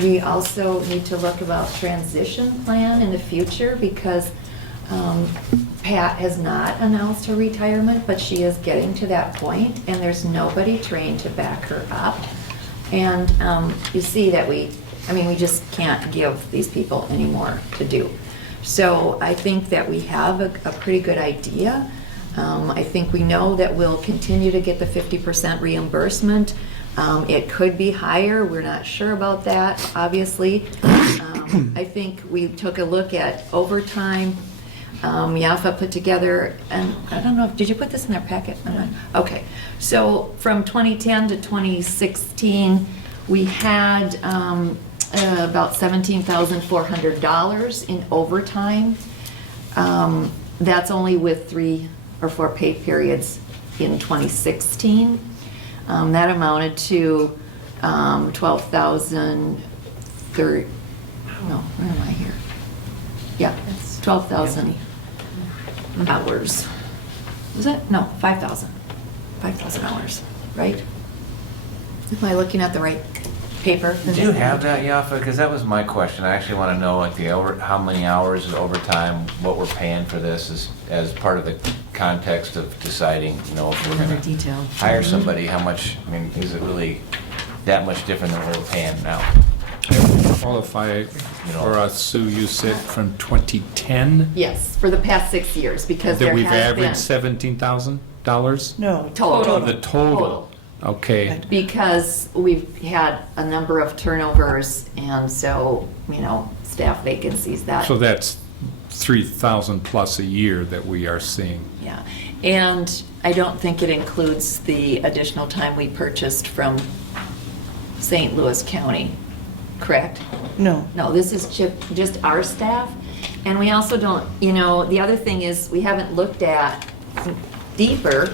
We also need to look about transition plan in the future because Pat has not announced her retirement, but she is getting to that point, and there's nobody trained to back her up. And you see that we just can't give these people any more to do. So I think that we have a pretty good idea. I think we know that we'll continue to get the 50% reimbursement. It could be higher, we're not sure about that, obviously. I think we took a look at overtime. Yafa put together, and I don't know, did you put this in their packet? Okay, so from 2010 to 2016, we had about $17,400 in overtime. That's only with 3 or 4 pay periods in 2016. That amounted to 12,030, no, where am I here? Yeah, it's 12,000 hours. Was it? No, 5,000. 5,000 hours, right? Am I looking at the right paper? Do you have that, Yafa? Because that was my question. I actually want to know like how many hours is overtime, what we're paying for this as part of the context of deciding, if we're going to hire somebody, how much, is it really that much different than what we're paying now? Qualify for us, Sue, you said from 2010? Yes, for the past 6 years, because there That we've has been. averaged $17,000? No. Total. The total? Okay. Because we've had a number of turnovers, and so, staff vacancies that. So that's 3,000 plus a year that we are seeing. Yeah, and I don't think it includes the additional time we purchased from St. Louis County, correct? No. No, this is just our staff, and we also don't, the other thing is, we haven't looked at deeper,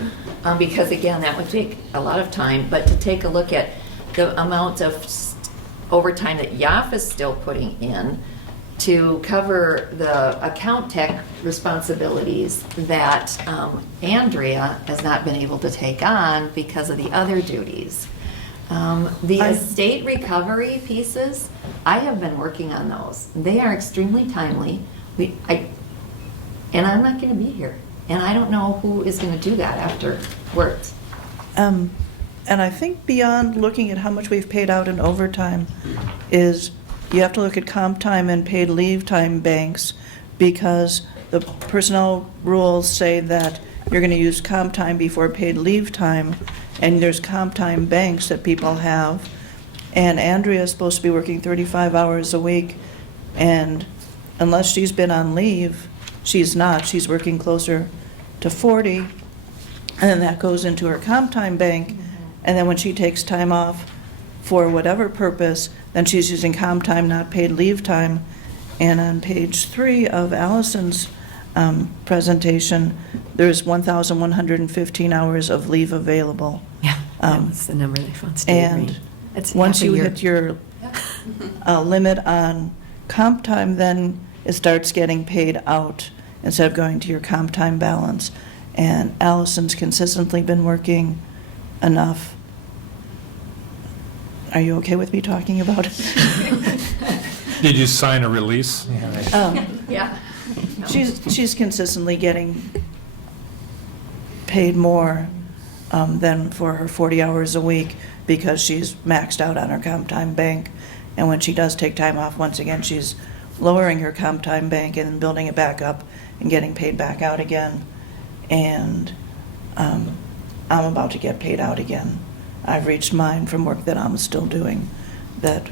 because again, that would take a lot of time, but to take a look at the amount of overtime that YAF is still putting in to cover the account tech responsibilities that Andrea has not been able to take on because of the other duties. The estate recovery pieces, I have been working on those. They are extremely timely. And I'm not going to be here. And I don't know who is going to do that afterwards. And I think beyond looking at how much we've paid out in overtime is you have to look at comp time and paid leave time banks, because the personnel rules say that you're going to use comp time before paid leave time, and there's comp time banks that people have. And Andrea is supposed to be working 35 hours a week, and unless she's been on leave, she's not. She's working closer to 40, and then that goes into her comp time bank, and then when she takes time off for whatever purpose, then she's using comp time, not paid leave time. And on page 3 of Allison's presentation, there's 1,115 hours of leave available. Yeah, that's the number they found. State And rate. That's once half a you year. hit your limit on comp time, then it starts getting paid out instead of going to your comp time balance. And Allison's consistently been working enough. Are you okay with me talking about it? Did you sign a release? Yeah. No. She's consistently getting paid more than for her 40 hours a week because she's maxed out on her comp time bank. And when she does take time off, once again, she's lowering her comp time bank and then building it back up and getting paid back out again. And I'm about to get paid out again. I've reached mine from work that I'm still doing that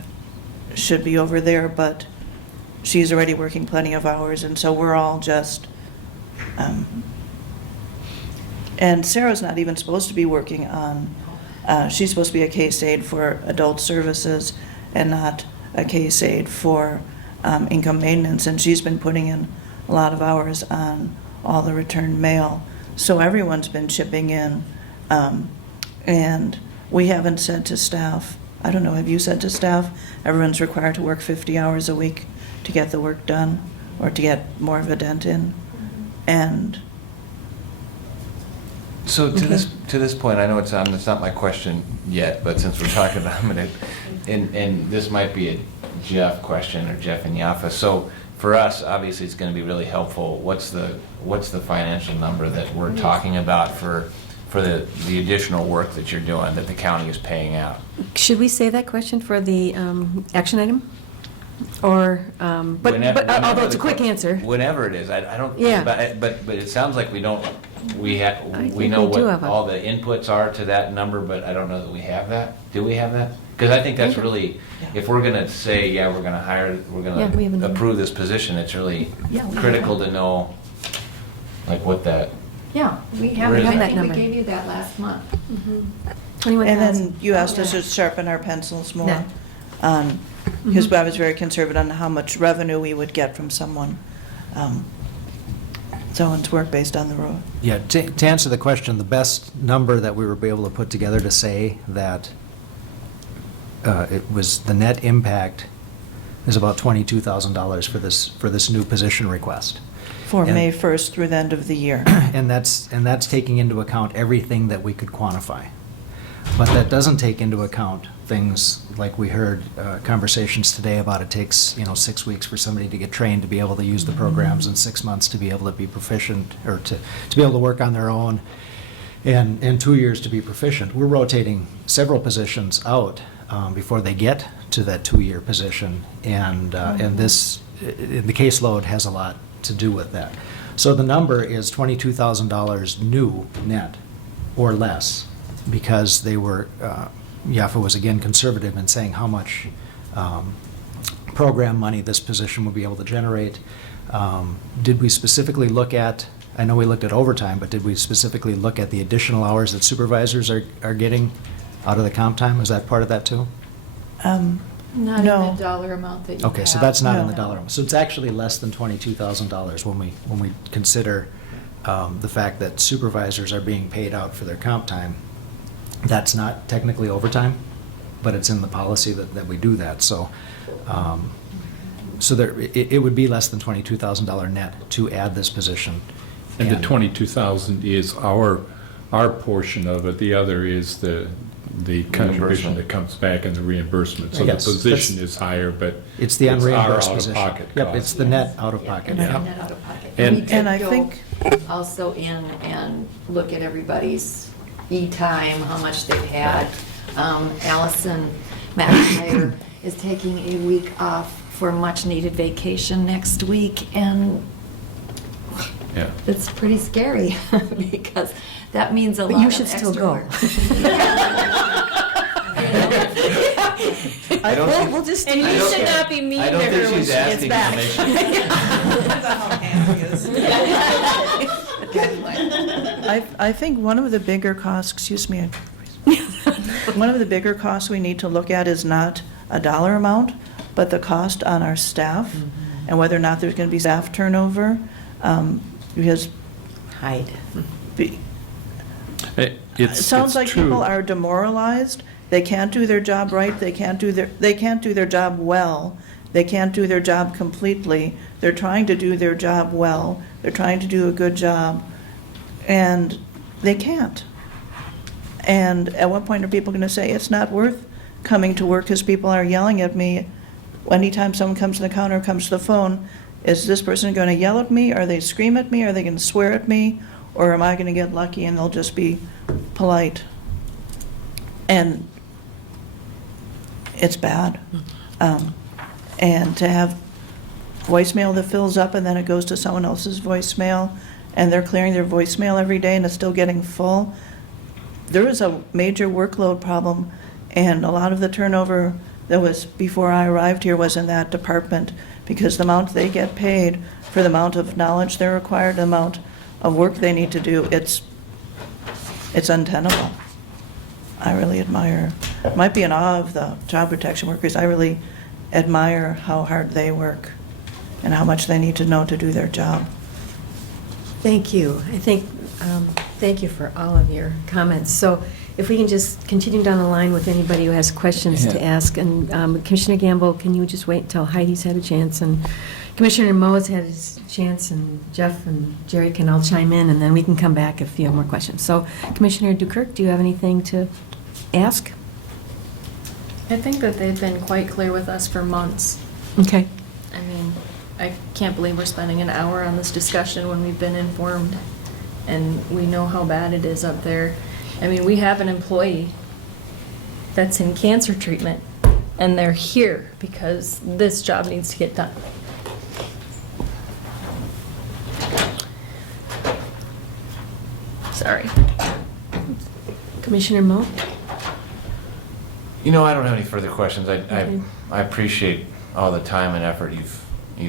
should be over there, but she's already working plenty of hours, and so we're all just, and Sarah's not even supposed to be working on, she's supposed to be a case aide for adult services and not a case aide for income maintenance, and she's been putting in a lot of hours on all the returned mail. So everyone's been chipping in, and we haven't said to staff, I don't know, have you said to staff, everyone's required to work 50 hours a week to get the work done or to get more of a dent in? And So to this point, I know it's not my question yet, but since we're talking about, I'm gonna, and this might be a Jeff question, or Jeff and Yafa. So for us, obviously, it's gonna be really helpful. What's the financial number that we're talking about for the additional work that you're doing, that the county is paying out? Should we say that question for the action item? Or, but Whenever although it's a the quick que- answer. Whenever it is, I don't, Yeah. but it sounds like we know think what we do have a- all the inputs are to that number, but I don't know that we have that. Do we have that? Because I think that's really, if we're gonna say, yeah, we're gonna Yeah, we have a number. approve this position, it's really Yeah, we critical have. to know, like, what that, Yeah, we have, Where is I that think we number? gave you that last month. 21,000. And then you asked us to sharpen our pencils more, Yeah. because I was very conservative on how much revenue we would get from someone's work based on the road. Yeah, to answer the question, the best number that we were able to put together to say that it was the net impact is about $22,000 for this new position request. For And- May 1st through the end of the year. And that's taking into account everything that we could quantify. But that doesn't take into account things like we heard conversations today about it takes, 6 weeks for somebody to get trained to be able to use the programs, and 6 months to be able to be proficient, or to be able to work on their own, and 2 years to be proficient. We're rotating several positions out before they get to that 2-year position, and the caseload has a lot to do with that. So the number is $22,000 new net or less, because they were, Yafa was again conservative in saying how much program money this position would be able to generate. Did we specifically look at, I know we looked at overtime, but did we specifically look at the additional hours that supervisors are getting out of the comp time? Was that part of that too? Not in No. the dollar amount that you have. Okay, so that's not in the No. dollar amount. So it's actually less than $22,000 when we consider the fact that supervisors are being paid out for their comp time. That's not technically overtime, but it's in the policy that we do that. So it would be less than $22,000 net to add this position. And the 22,000 is our portion of it. The other is the contribution Reimbursement. that comes back in the reimbursement. So the Yes, position that's- is higher, but It's the our unreimbursed position. out-of-pocket Yep, cost. it's the net out-of-pocket. Yeah, Yeah. net out of pocket. And- We did And I go think- Also in and look at everybody's e-time, how much they've had. Allison McIntyre is taking a week off for much-needed vacation next week, and Yeah. it's pretty scary, because that means a lot But of you should still extra go. work. I don't think- We'll just. And I you don't- should not be mean I to don't her think when she's she gets asking back. Depends on how handy it is. Good one. I think one of the bigger costs, excuse me, one of the bigger costs we need to look at is not a dollar amount, but the cost on our staff, and whether or not there's going to be staff turnover, because Hide. it sounds like people are demoralized. They can't do their job right. They can't do their job well. They can't do their job completely. They're trying to do their job well. They're trying to do a good job, and they can't. And at what point are people going to say, it's not worth coming to work because people are yelling at me? Anytime someone comes to the counter, comes to the phone, is this person going to yell at me? Are they scream at me? Are they going to swear at me? Or am I going to get lucky and they'll just be polite? And it's bad. And to have voicemail that fills up and then it goes to someone else's voicemail, and they're clearing their voicemail every day and it's still getting full. There is a major workload problem, and a lot of the turnover that was before I arrived here was in that department, because the amount they get paid for the amount of knowledge they're required, the amount of work they need to do, it's untenable. I really admire, might be in awe of the child protection workers. I really admire how hard they work and how much they need to know to do their job. Thank you. I think, thank you for all of your comments. So if we can just continue down the line with anybody who has questions to Yeah. ask. And Commissioner Gamble, can you just wait until Heidi's had a chance? And Commissioner Moe has had his chance, and Jeff and Jerry can all chime in, and then we can come back if you have more questions. So, Commissioner Dukirk, do you have anything to ask? I think that they've been quite clear with us for months. Okay. I mean, I can't believe we're spending an hour on this discussion when we've been informed, and we know how bad it is up there. I mean, we have an employee that's in cancer treatment, and they're here because this job needs to get done. Sorry. Commissioner Moe? You know, I don't have any further questions. Okay. I appreciate all the time and effort you've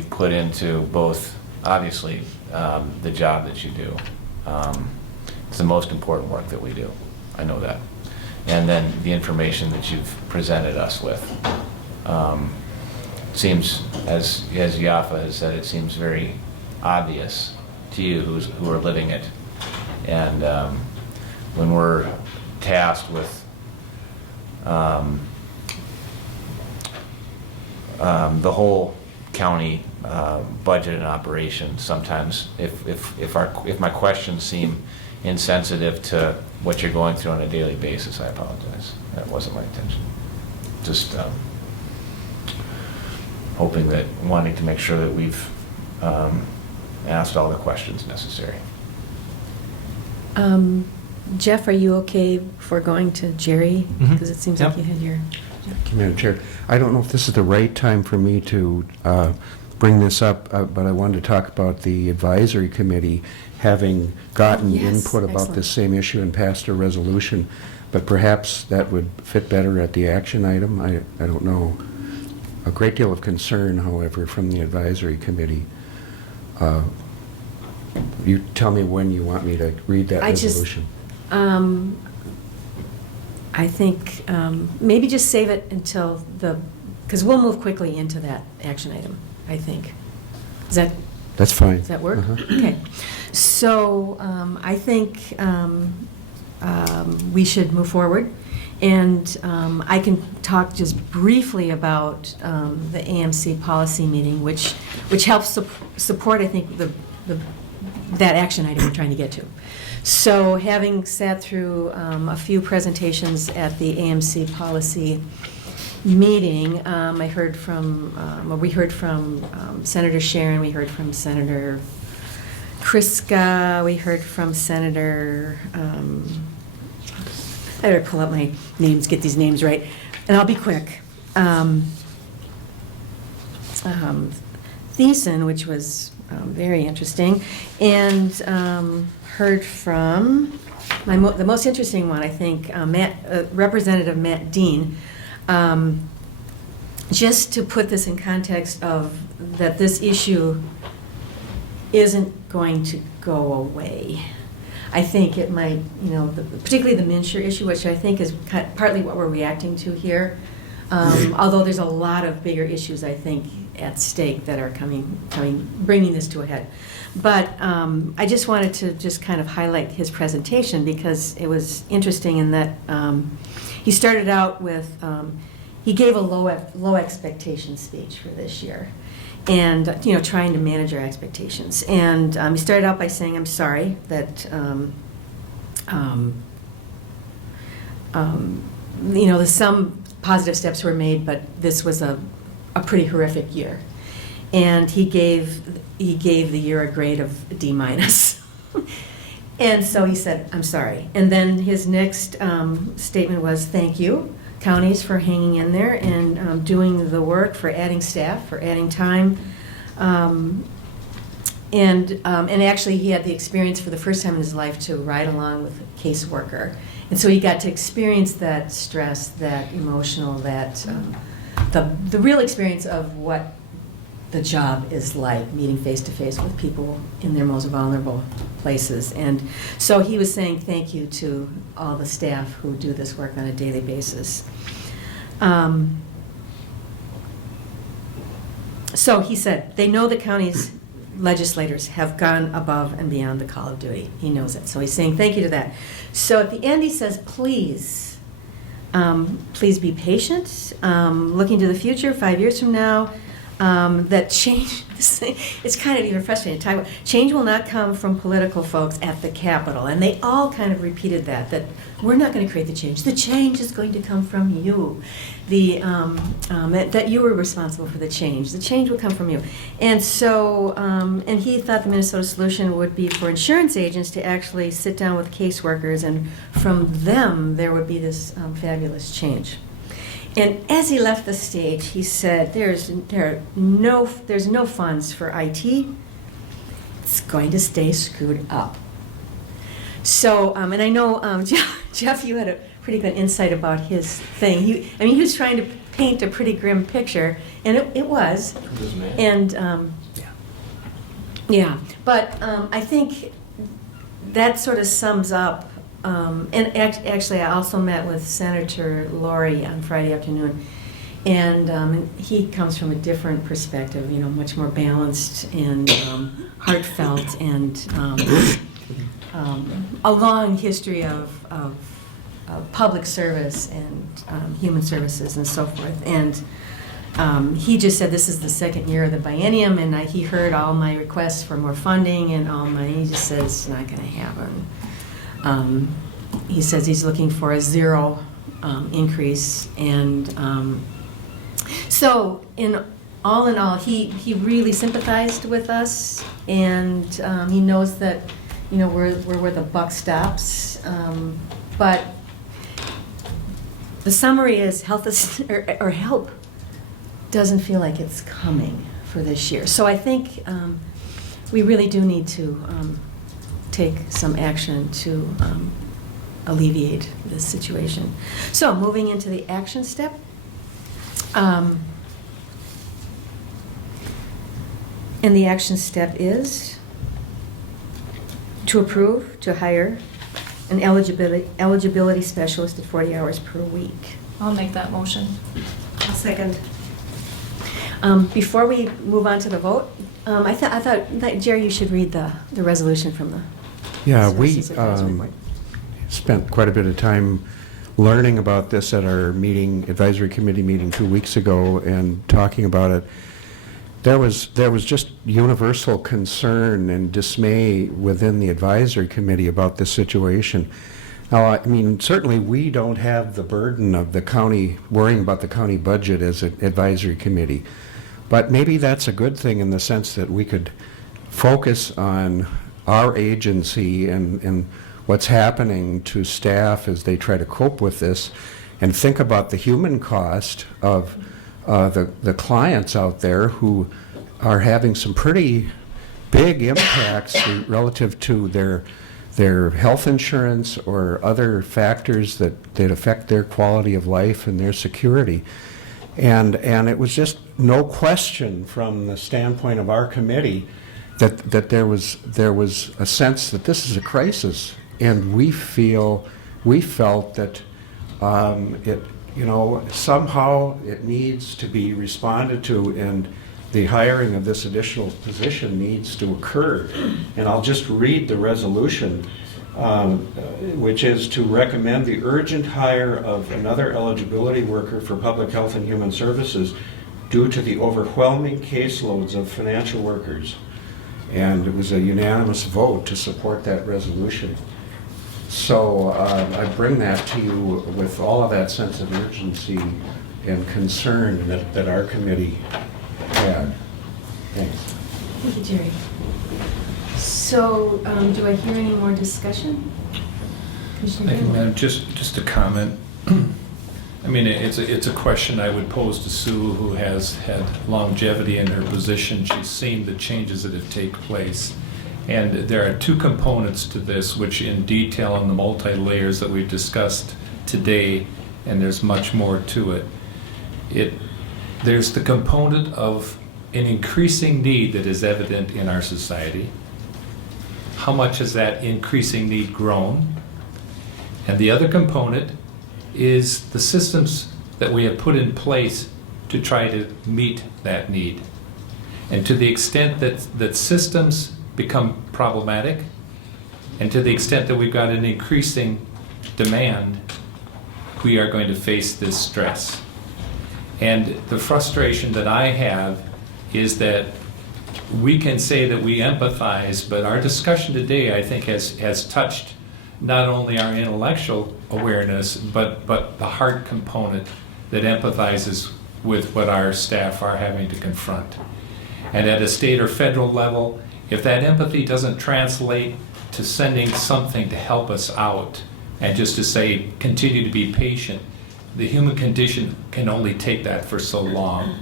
put into both, obviously, the job that you do. It's the most important work that we do. I know that. And then the information that you've presented us with. Seems, as Yafa has said, it seems very obvious to you who are living it. And when we're tasked with the whole county budget and operation, sometimes if my questions seem insensitive to what you're going through on a daily basis, I apologize. That wasn't my intention. Just wanting to make sure that we've asked all the questions necessary. Jeff, are you okay for going to Jerry? Mhm. Because it seems like Yep. you had your... Madam Chair, I don't know if this is the right time for me to bring this up, but I wanted to talk about the advisory committee having gotten Yes, input about excellent. this same issue and passed a resolution, but perhaps that would fit better at the action item. I don't know. A great deal of concern, however, from the advisory committee. You tell me when you want me to read that resolution. I think maybe just save it until because we'll move quickly into that action item, I think. That's fine. Does that work? Uh-huh. Okay. So I think we should move forward. And I can talk just briefly about the AMC policy meeting, which helps support, I think, that action item we're trying to get to. So having sat through a few presentations at the AMC policy meeting, we heard from Senator Sharon, we heard from Senator Kriska, we heard from Senator, I better pull up my names, get these names right, and I'll be quick. Thiessen, which was very interesting, and heard from the most interesting one, I think, Representative Matt Dean. Just to put this in context of that this issue isn't going to go away. I think it might, particularly the Minshew issue, which I think is partly what we're reacting to here. Although there's a lot of bigger issues, I think, at stake that are bringing this to a head. But I just wanted to just kind of highlight his presentation because it was interesting in that he started out with, he gave a low expectation speech for this year. And, trying to manage our expectations. And he started out by saying, I'm sorry that, there's some positive steps were made, but this was a pretty horrific year. And he gave the year a grade of D-. And so he said, I'm sorry. And then his next statement was, thank you, counties, for hanging in there and doing the work, for adding staff, for adding time. And actually he had the experience for the first time in his life to ride along with a caseworker. And so he got to experience that stress, that emotional, that the real experience of what the job is like, meeting face to face with people in their most vulnerable places. And so he was saying thank you to all the staff who do this work on a daily basis. So he said, they know the county's legislators have gone above and beyond the call of duty. He knows it. So he's saying thank you to that. So at the end he says, please be patient. Looking to the future, 5 years from now, that change, it's kind of even frustrating to talk about, change will not come from political folks at the Capitol. And they all kind of repeated that we're not going to create the change is going to come from you. That you were responsible for the change will come from you. And so, and he thought the Minnesota solution would be for insurance agents to actually sit down with caseworkers, and from them there would be this fabulous change. And as he left the stage, he said, there's no funds for IT. It's going to stay screwed up. So, and I know, Jeff, you had a pretty good insight about his thing. He was trying to paint a pretty grim picture, and it was. And, yeah. But I think that sort of sums up. And actually, I also met with Senator Laurie on Friday afternoon, and he comes from a different perspective, much more balanced and heartfelt, and a long history of public service and human services and so forth. And he just said this is the second year of the biennium, and he heard all my requests for more funding and all my. He just says it's not going to happen. He says he's looking for a zero increase, and so in all, he really sympathized with us, and he knows that we're where the buck stops. But the summary is help doesn't feel like it's coming for this year. So I think we really do need to take some action to alleviate this situation. So moving into the action step. And the action step is to approve to hire an eligibility specialist at 40 hours per week. I'll make that motion. I'll second. Before we move on to the vote, I thought that, Jerry, you should read the resolution from the Yeah, we Services Advisory Board. spent quite a bit of time learning about this at our advisory committee meeting 2 weeks ago and talking about it. There was just universal concern and dismay within the advisory committee about this situation. Now, certainly we don't have the burden of the county worrying about the county budget as an advisory committee, but maybe that's a good thing in the sense that we could focus on our agency and what's happening to staff as they try to cope with this, and think about the human cost of the clients out there who are having some pretty big impacts relative to their health insurance or other factors that affect their quality of life and their security. And it was just no question from the standpoint of our committee that there was a sense that this is a crisis, and we felt that somehow it needs to be responded to, and the hiring of this additional position needs to occur. And I'll just read the resolution, which is to recommend the urgent hire of another eligibility worker for public health and human services due to the overwhelming caseloads of financial workers. And it was a unanimous vote to support that resolution. So I bring that to you with all of that sense of urgency and concern that our committee had. Thanks. Thank you, Jerry. So, do I hear any more discussion? Commissioner Thank you, Greenwald? Madam. Just a comment. It's a question I would pose to Sue, who has had longevity in her position. She's seen the changes that have taken place. And there are two components to this, which in detail on the multi-layers that we've discussed today, and there's much more to it. There's the component of an increasing need that is evident in our society. How much has that increasing need grown? And the other component is the systems that we have put in place to try to meet that need. And to the extent that systems become problematic, and to the extent that we've got an increasing demand, we are going to face this stress. And the frustration that I have is that we can say that we empathize, but our discussion today, I think, has touched not only our intellectual awareness, but the heart component that empathizes with what our staff are having to confront. And at a state or federal level, if that empathy doesn't translate to sending something to help us out, and just to say, continue to be patient, the human condition can only take that for so long.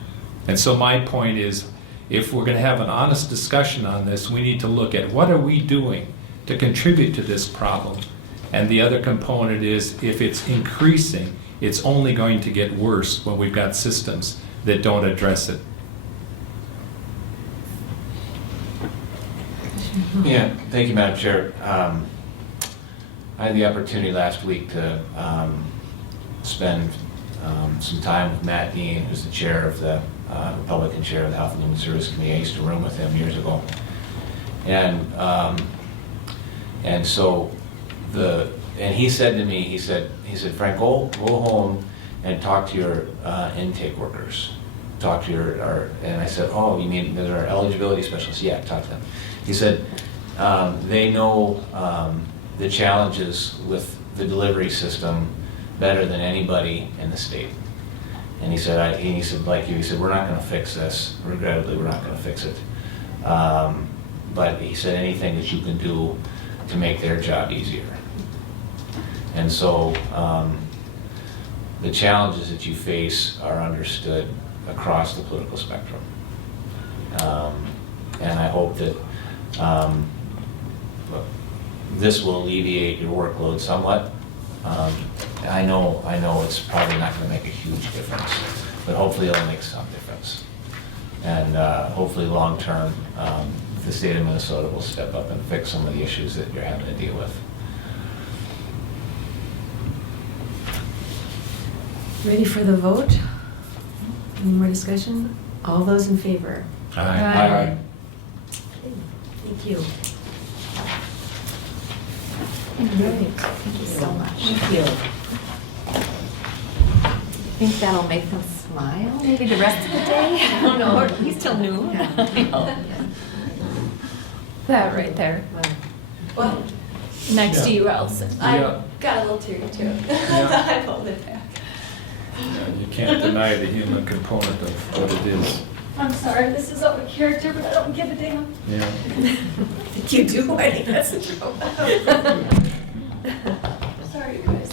And so my point is, if we're going to have an honest discussion on this, we need to look at what are we doing to contribute to this problem. And the other component is, if it's increasing, it's only going to get worse when we've got systems that don't address it. Yeah, thank you, Madam Chair. I had the opportunity last week to spend some time with Matt Dean, who's the chair of the Republican chair of the Health and Human Services Committee. I used to room with him years ago, and so he said to me, he said, Frank, go home and talk to your intake workers. Talk to and I said, oh, you mean there are eligibility specialists? Yeah, talk to them. He said, they know the challenges with the delivery system better than anybody in the state. And he said, like you, he said, we're not going to fix this. Regrettably, we're not going to fix it. But he said, anything that you can do to make their job easier. And so the challenges that you face are understood across the political spectrum. And I hope that this will alleviate your workload somewhat. I know it's probably not going to make a huge difference, but hopefully it'll make some difference. And hopefully long-term, the state of Minnesota will step up and fix some of the issues that you're having to deal with. Ready for the vote? Any more discussion? All those in favor? Aye. Thank you. Thank you so much. Thank you. I think that'll make them smile, maybe the rest of the day. I don't know, or at least till noon. That right there. Well, Next to Yeah. you, Allison. Yeah. got a little teary too. Yeah. I pulled it back. You can't deny the human component of what it is. I'm sorry, this is out of character, but I don't give a damn. Yeah. You do, I think that's the trouble. Sorry, you guys.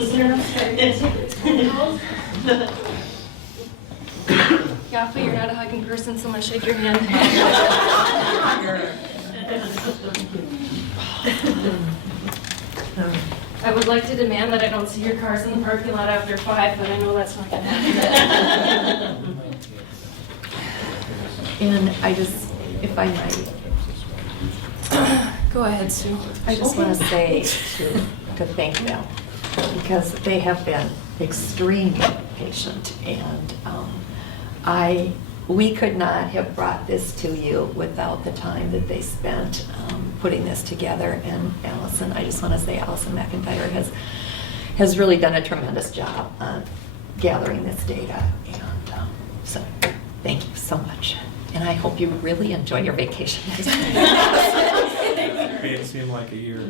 Is there enough space? Yafa, you're not a hugging person, so I'm gonna shake your hand. I would like to demand that I don't see your cars in the parking lot after 5, but I know that's not gonna happen. And I just, if I might, Go ahead, Sue. I just want to say to thank them, because they have been extremely patient, and we could not have brought this to you without the time that they spent putting this together. And Allison, I just want to say Allison McIntyre has really done a tremendous job on gathering this data, and so thank you so much. And I hope you really enjoy your vacation. It seemed like a year.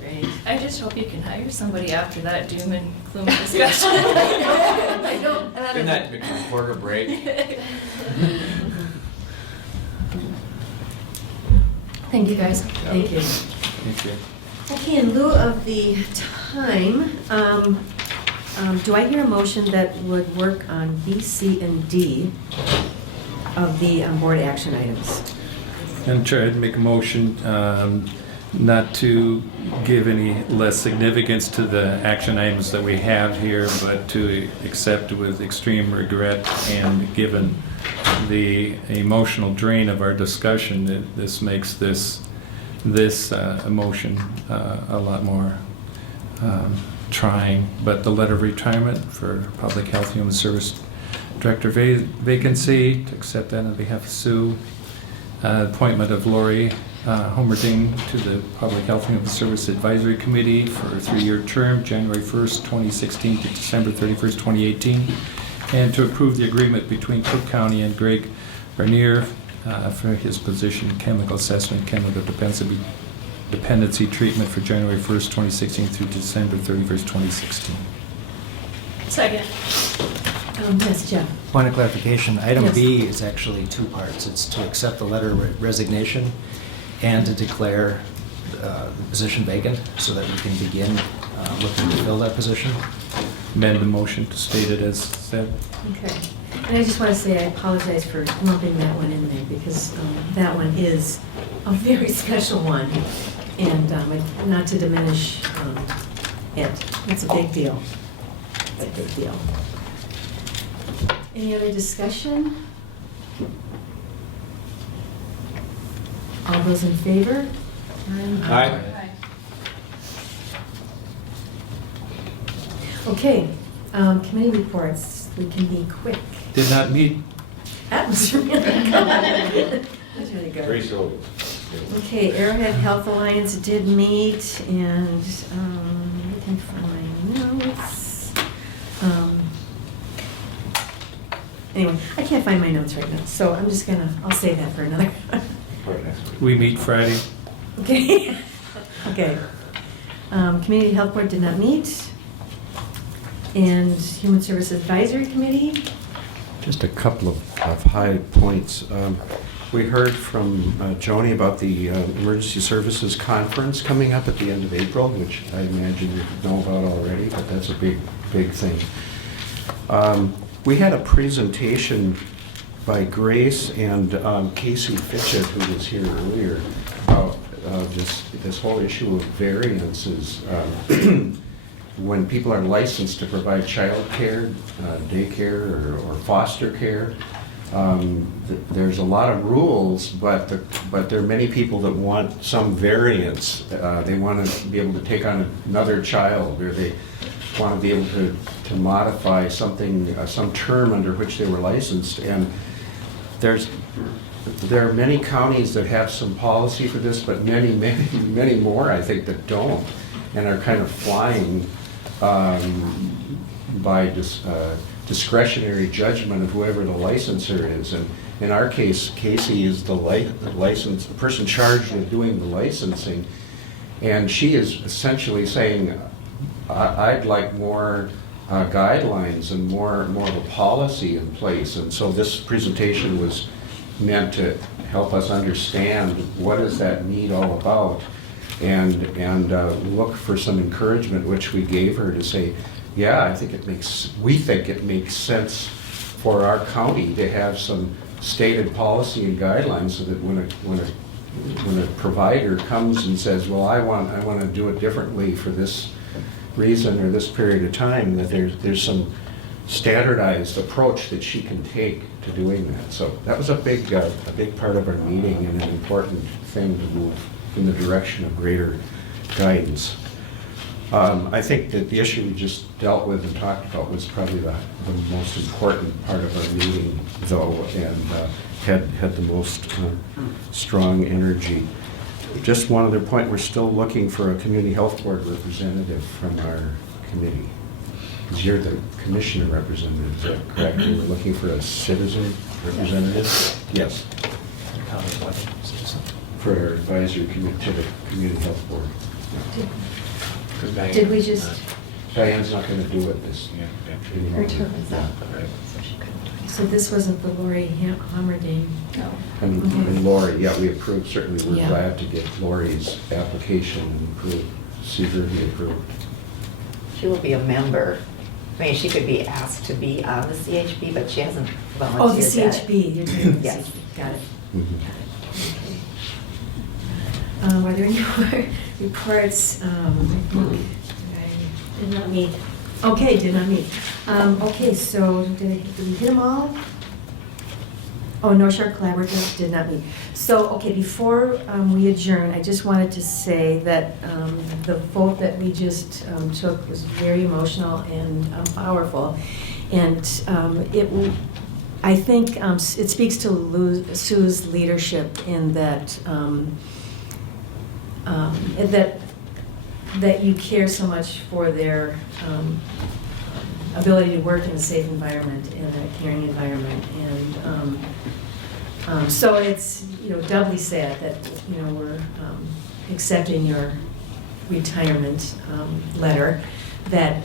Great. I just hope you can hire somebody after that doom and gloom discussion. I don't. Isn't that quarter break? Thank you, guys. Thank you. Thank you. Okay, in lieu of the time, do I hear a motion that would work on B, C, and D of the board action items? And Chair, I'd make a motion not to give any less significance to the action items that we have here, but to accept with extreme regret, and given the emotional drain of our discussion, that this makes this emotion a lot more trying. But the letter of retirement for Public Health Human Service Director vacancy, to accept that on behalf of Sue. Appointment of Lori Homerding to the Public Health and Human Service Advisory Committee for a 3-year term, January 1st, 2016 to December 31st, 2018, and to approve the agreement between Cook County and Greg Bernier for his position, chemical assessment, chemical dependency treatment for January 1st, 2016 through December 31st, 2016. Second. Yes, Jeff. Point of clarification, item Yes. B is actually 2 parts. It's to accept the letter of resignation and to declare the position vacant so that we can begin looking to fill that position. Amend the motion to state it as said. Okay. And I just want to say I apologize for lumping that one in there because that one is a very special one. And not to diminish it. It's a big deal. It's a big deal. Any other discussion? All those in favor? Aye. Okay, committee reports. We can be quick. Did not meet. That was really good. That was really good. Grace Old. Okay, Arrowhead Health Alliance did meet, and looking for my notes. Anyway, I can't find my notes right now, so I'm just I'll save that for another. We meet Friday. Okay. Okay. Community Health Board did not meet, and Human Services Advisory Committee. Just a couple of high points. We heard from Joni about the Emergency Services Conference coming up at the end of April, which I imagine you know about already, but that's a big, big thing. We had a presentation by Grace and Casey Fitchett, who was here earlier, about this whole issue of variances. When people are licensed to provide child care, daycare, or foster care, there's a lot of rules, but there are many people that want some variance. They want to be able to take on another child, or they want to be able to modify something, some term under which they were licensed. And there are many counties that have some policy for this, but many more, I think, that don't, and are kind of flying by discretionary judgment of whoever the licensor is. And in our case, Casey is the person charged with doing the licensing, and she is essentially saying, I'd like more guidelines and more of a policy in place. And so this presentation was meant to help us understand what is that need all about, and look for some encouragement, which we gave her, to say, yeah, we think it makes sense for our county to have some stated policy and guidelines, so that when a provider comes and says, well, I want to do it differently for this reason or this period of time, that there's some standardized approach that she can take to doing that. So that was a big part of our meeting, and an important thing to move in the direction of greater guidance. I think that the issue we just dealt with and talked about was probably the most important part of our meeting, though, and had the most strong energy. Just one other point, we're still looking for a community health board representative from our committee. Because you're the commissioner representative, is that correct? We were looking for a citizen representative? Yes. For our advisory committee to the community health board. Did we just? Diane's not going to do it this year. Her term is up. So this wasn't the Lori Homerding? No. And Lori, yeah, we approved, certainly we're Yeah. glad to get Lori's application approved, see her be approved. She will be a member. I mean, she could be asked to be on the CHB, but she hasn't volunteered Oh, the CHB, you're doing the Yes. CHB, got it. Mhm. Okay. Are there any more reports? Did not meet. Okay, did not meet. Okay, so did we hit them all? Oh, North Shore Collaborative did not meet. So, okay, before we adjourn, I just wanted to say that the vote that we just took was very emotional and powerful. And I think it speaks to Sue's leadership in that and that you care so much for their ability to work in a safe environment and a caring environment. And so it's, doubly sad that, we're accepting your retirement letter that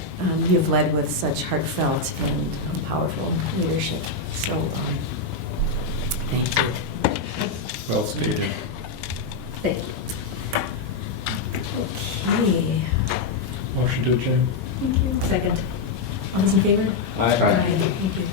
you've led with such heartfelt and powerful leadership. So, thank you. Well stated. Thank you. Okay. Motion to adjourn. Thank you. Second. All those in favor? Aye. Thank you.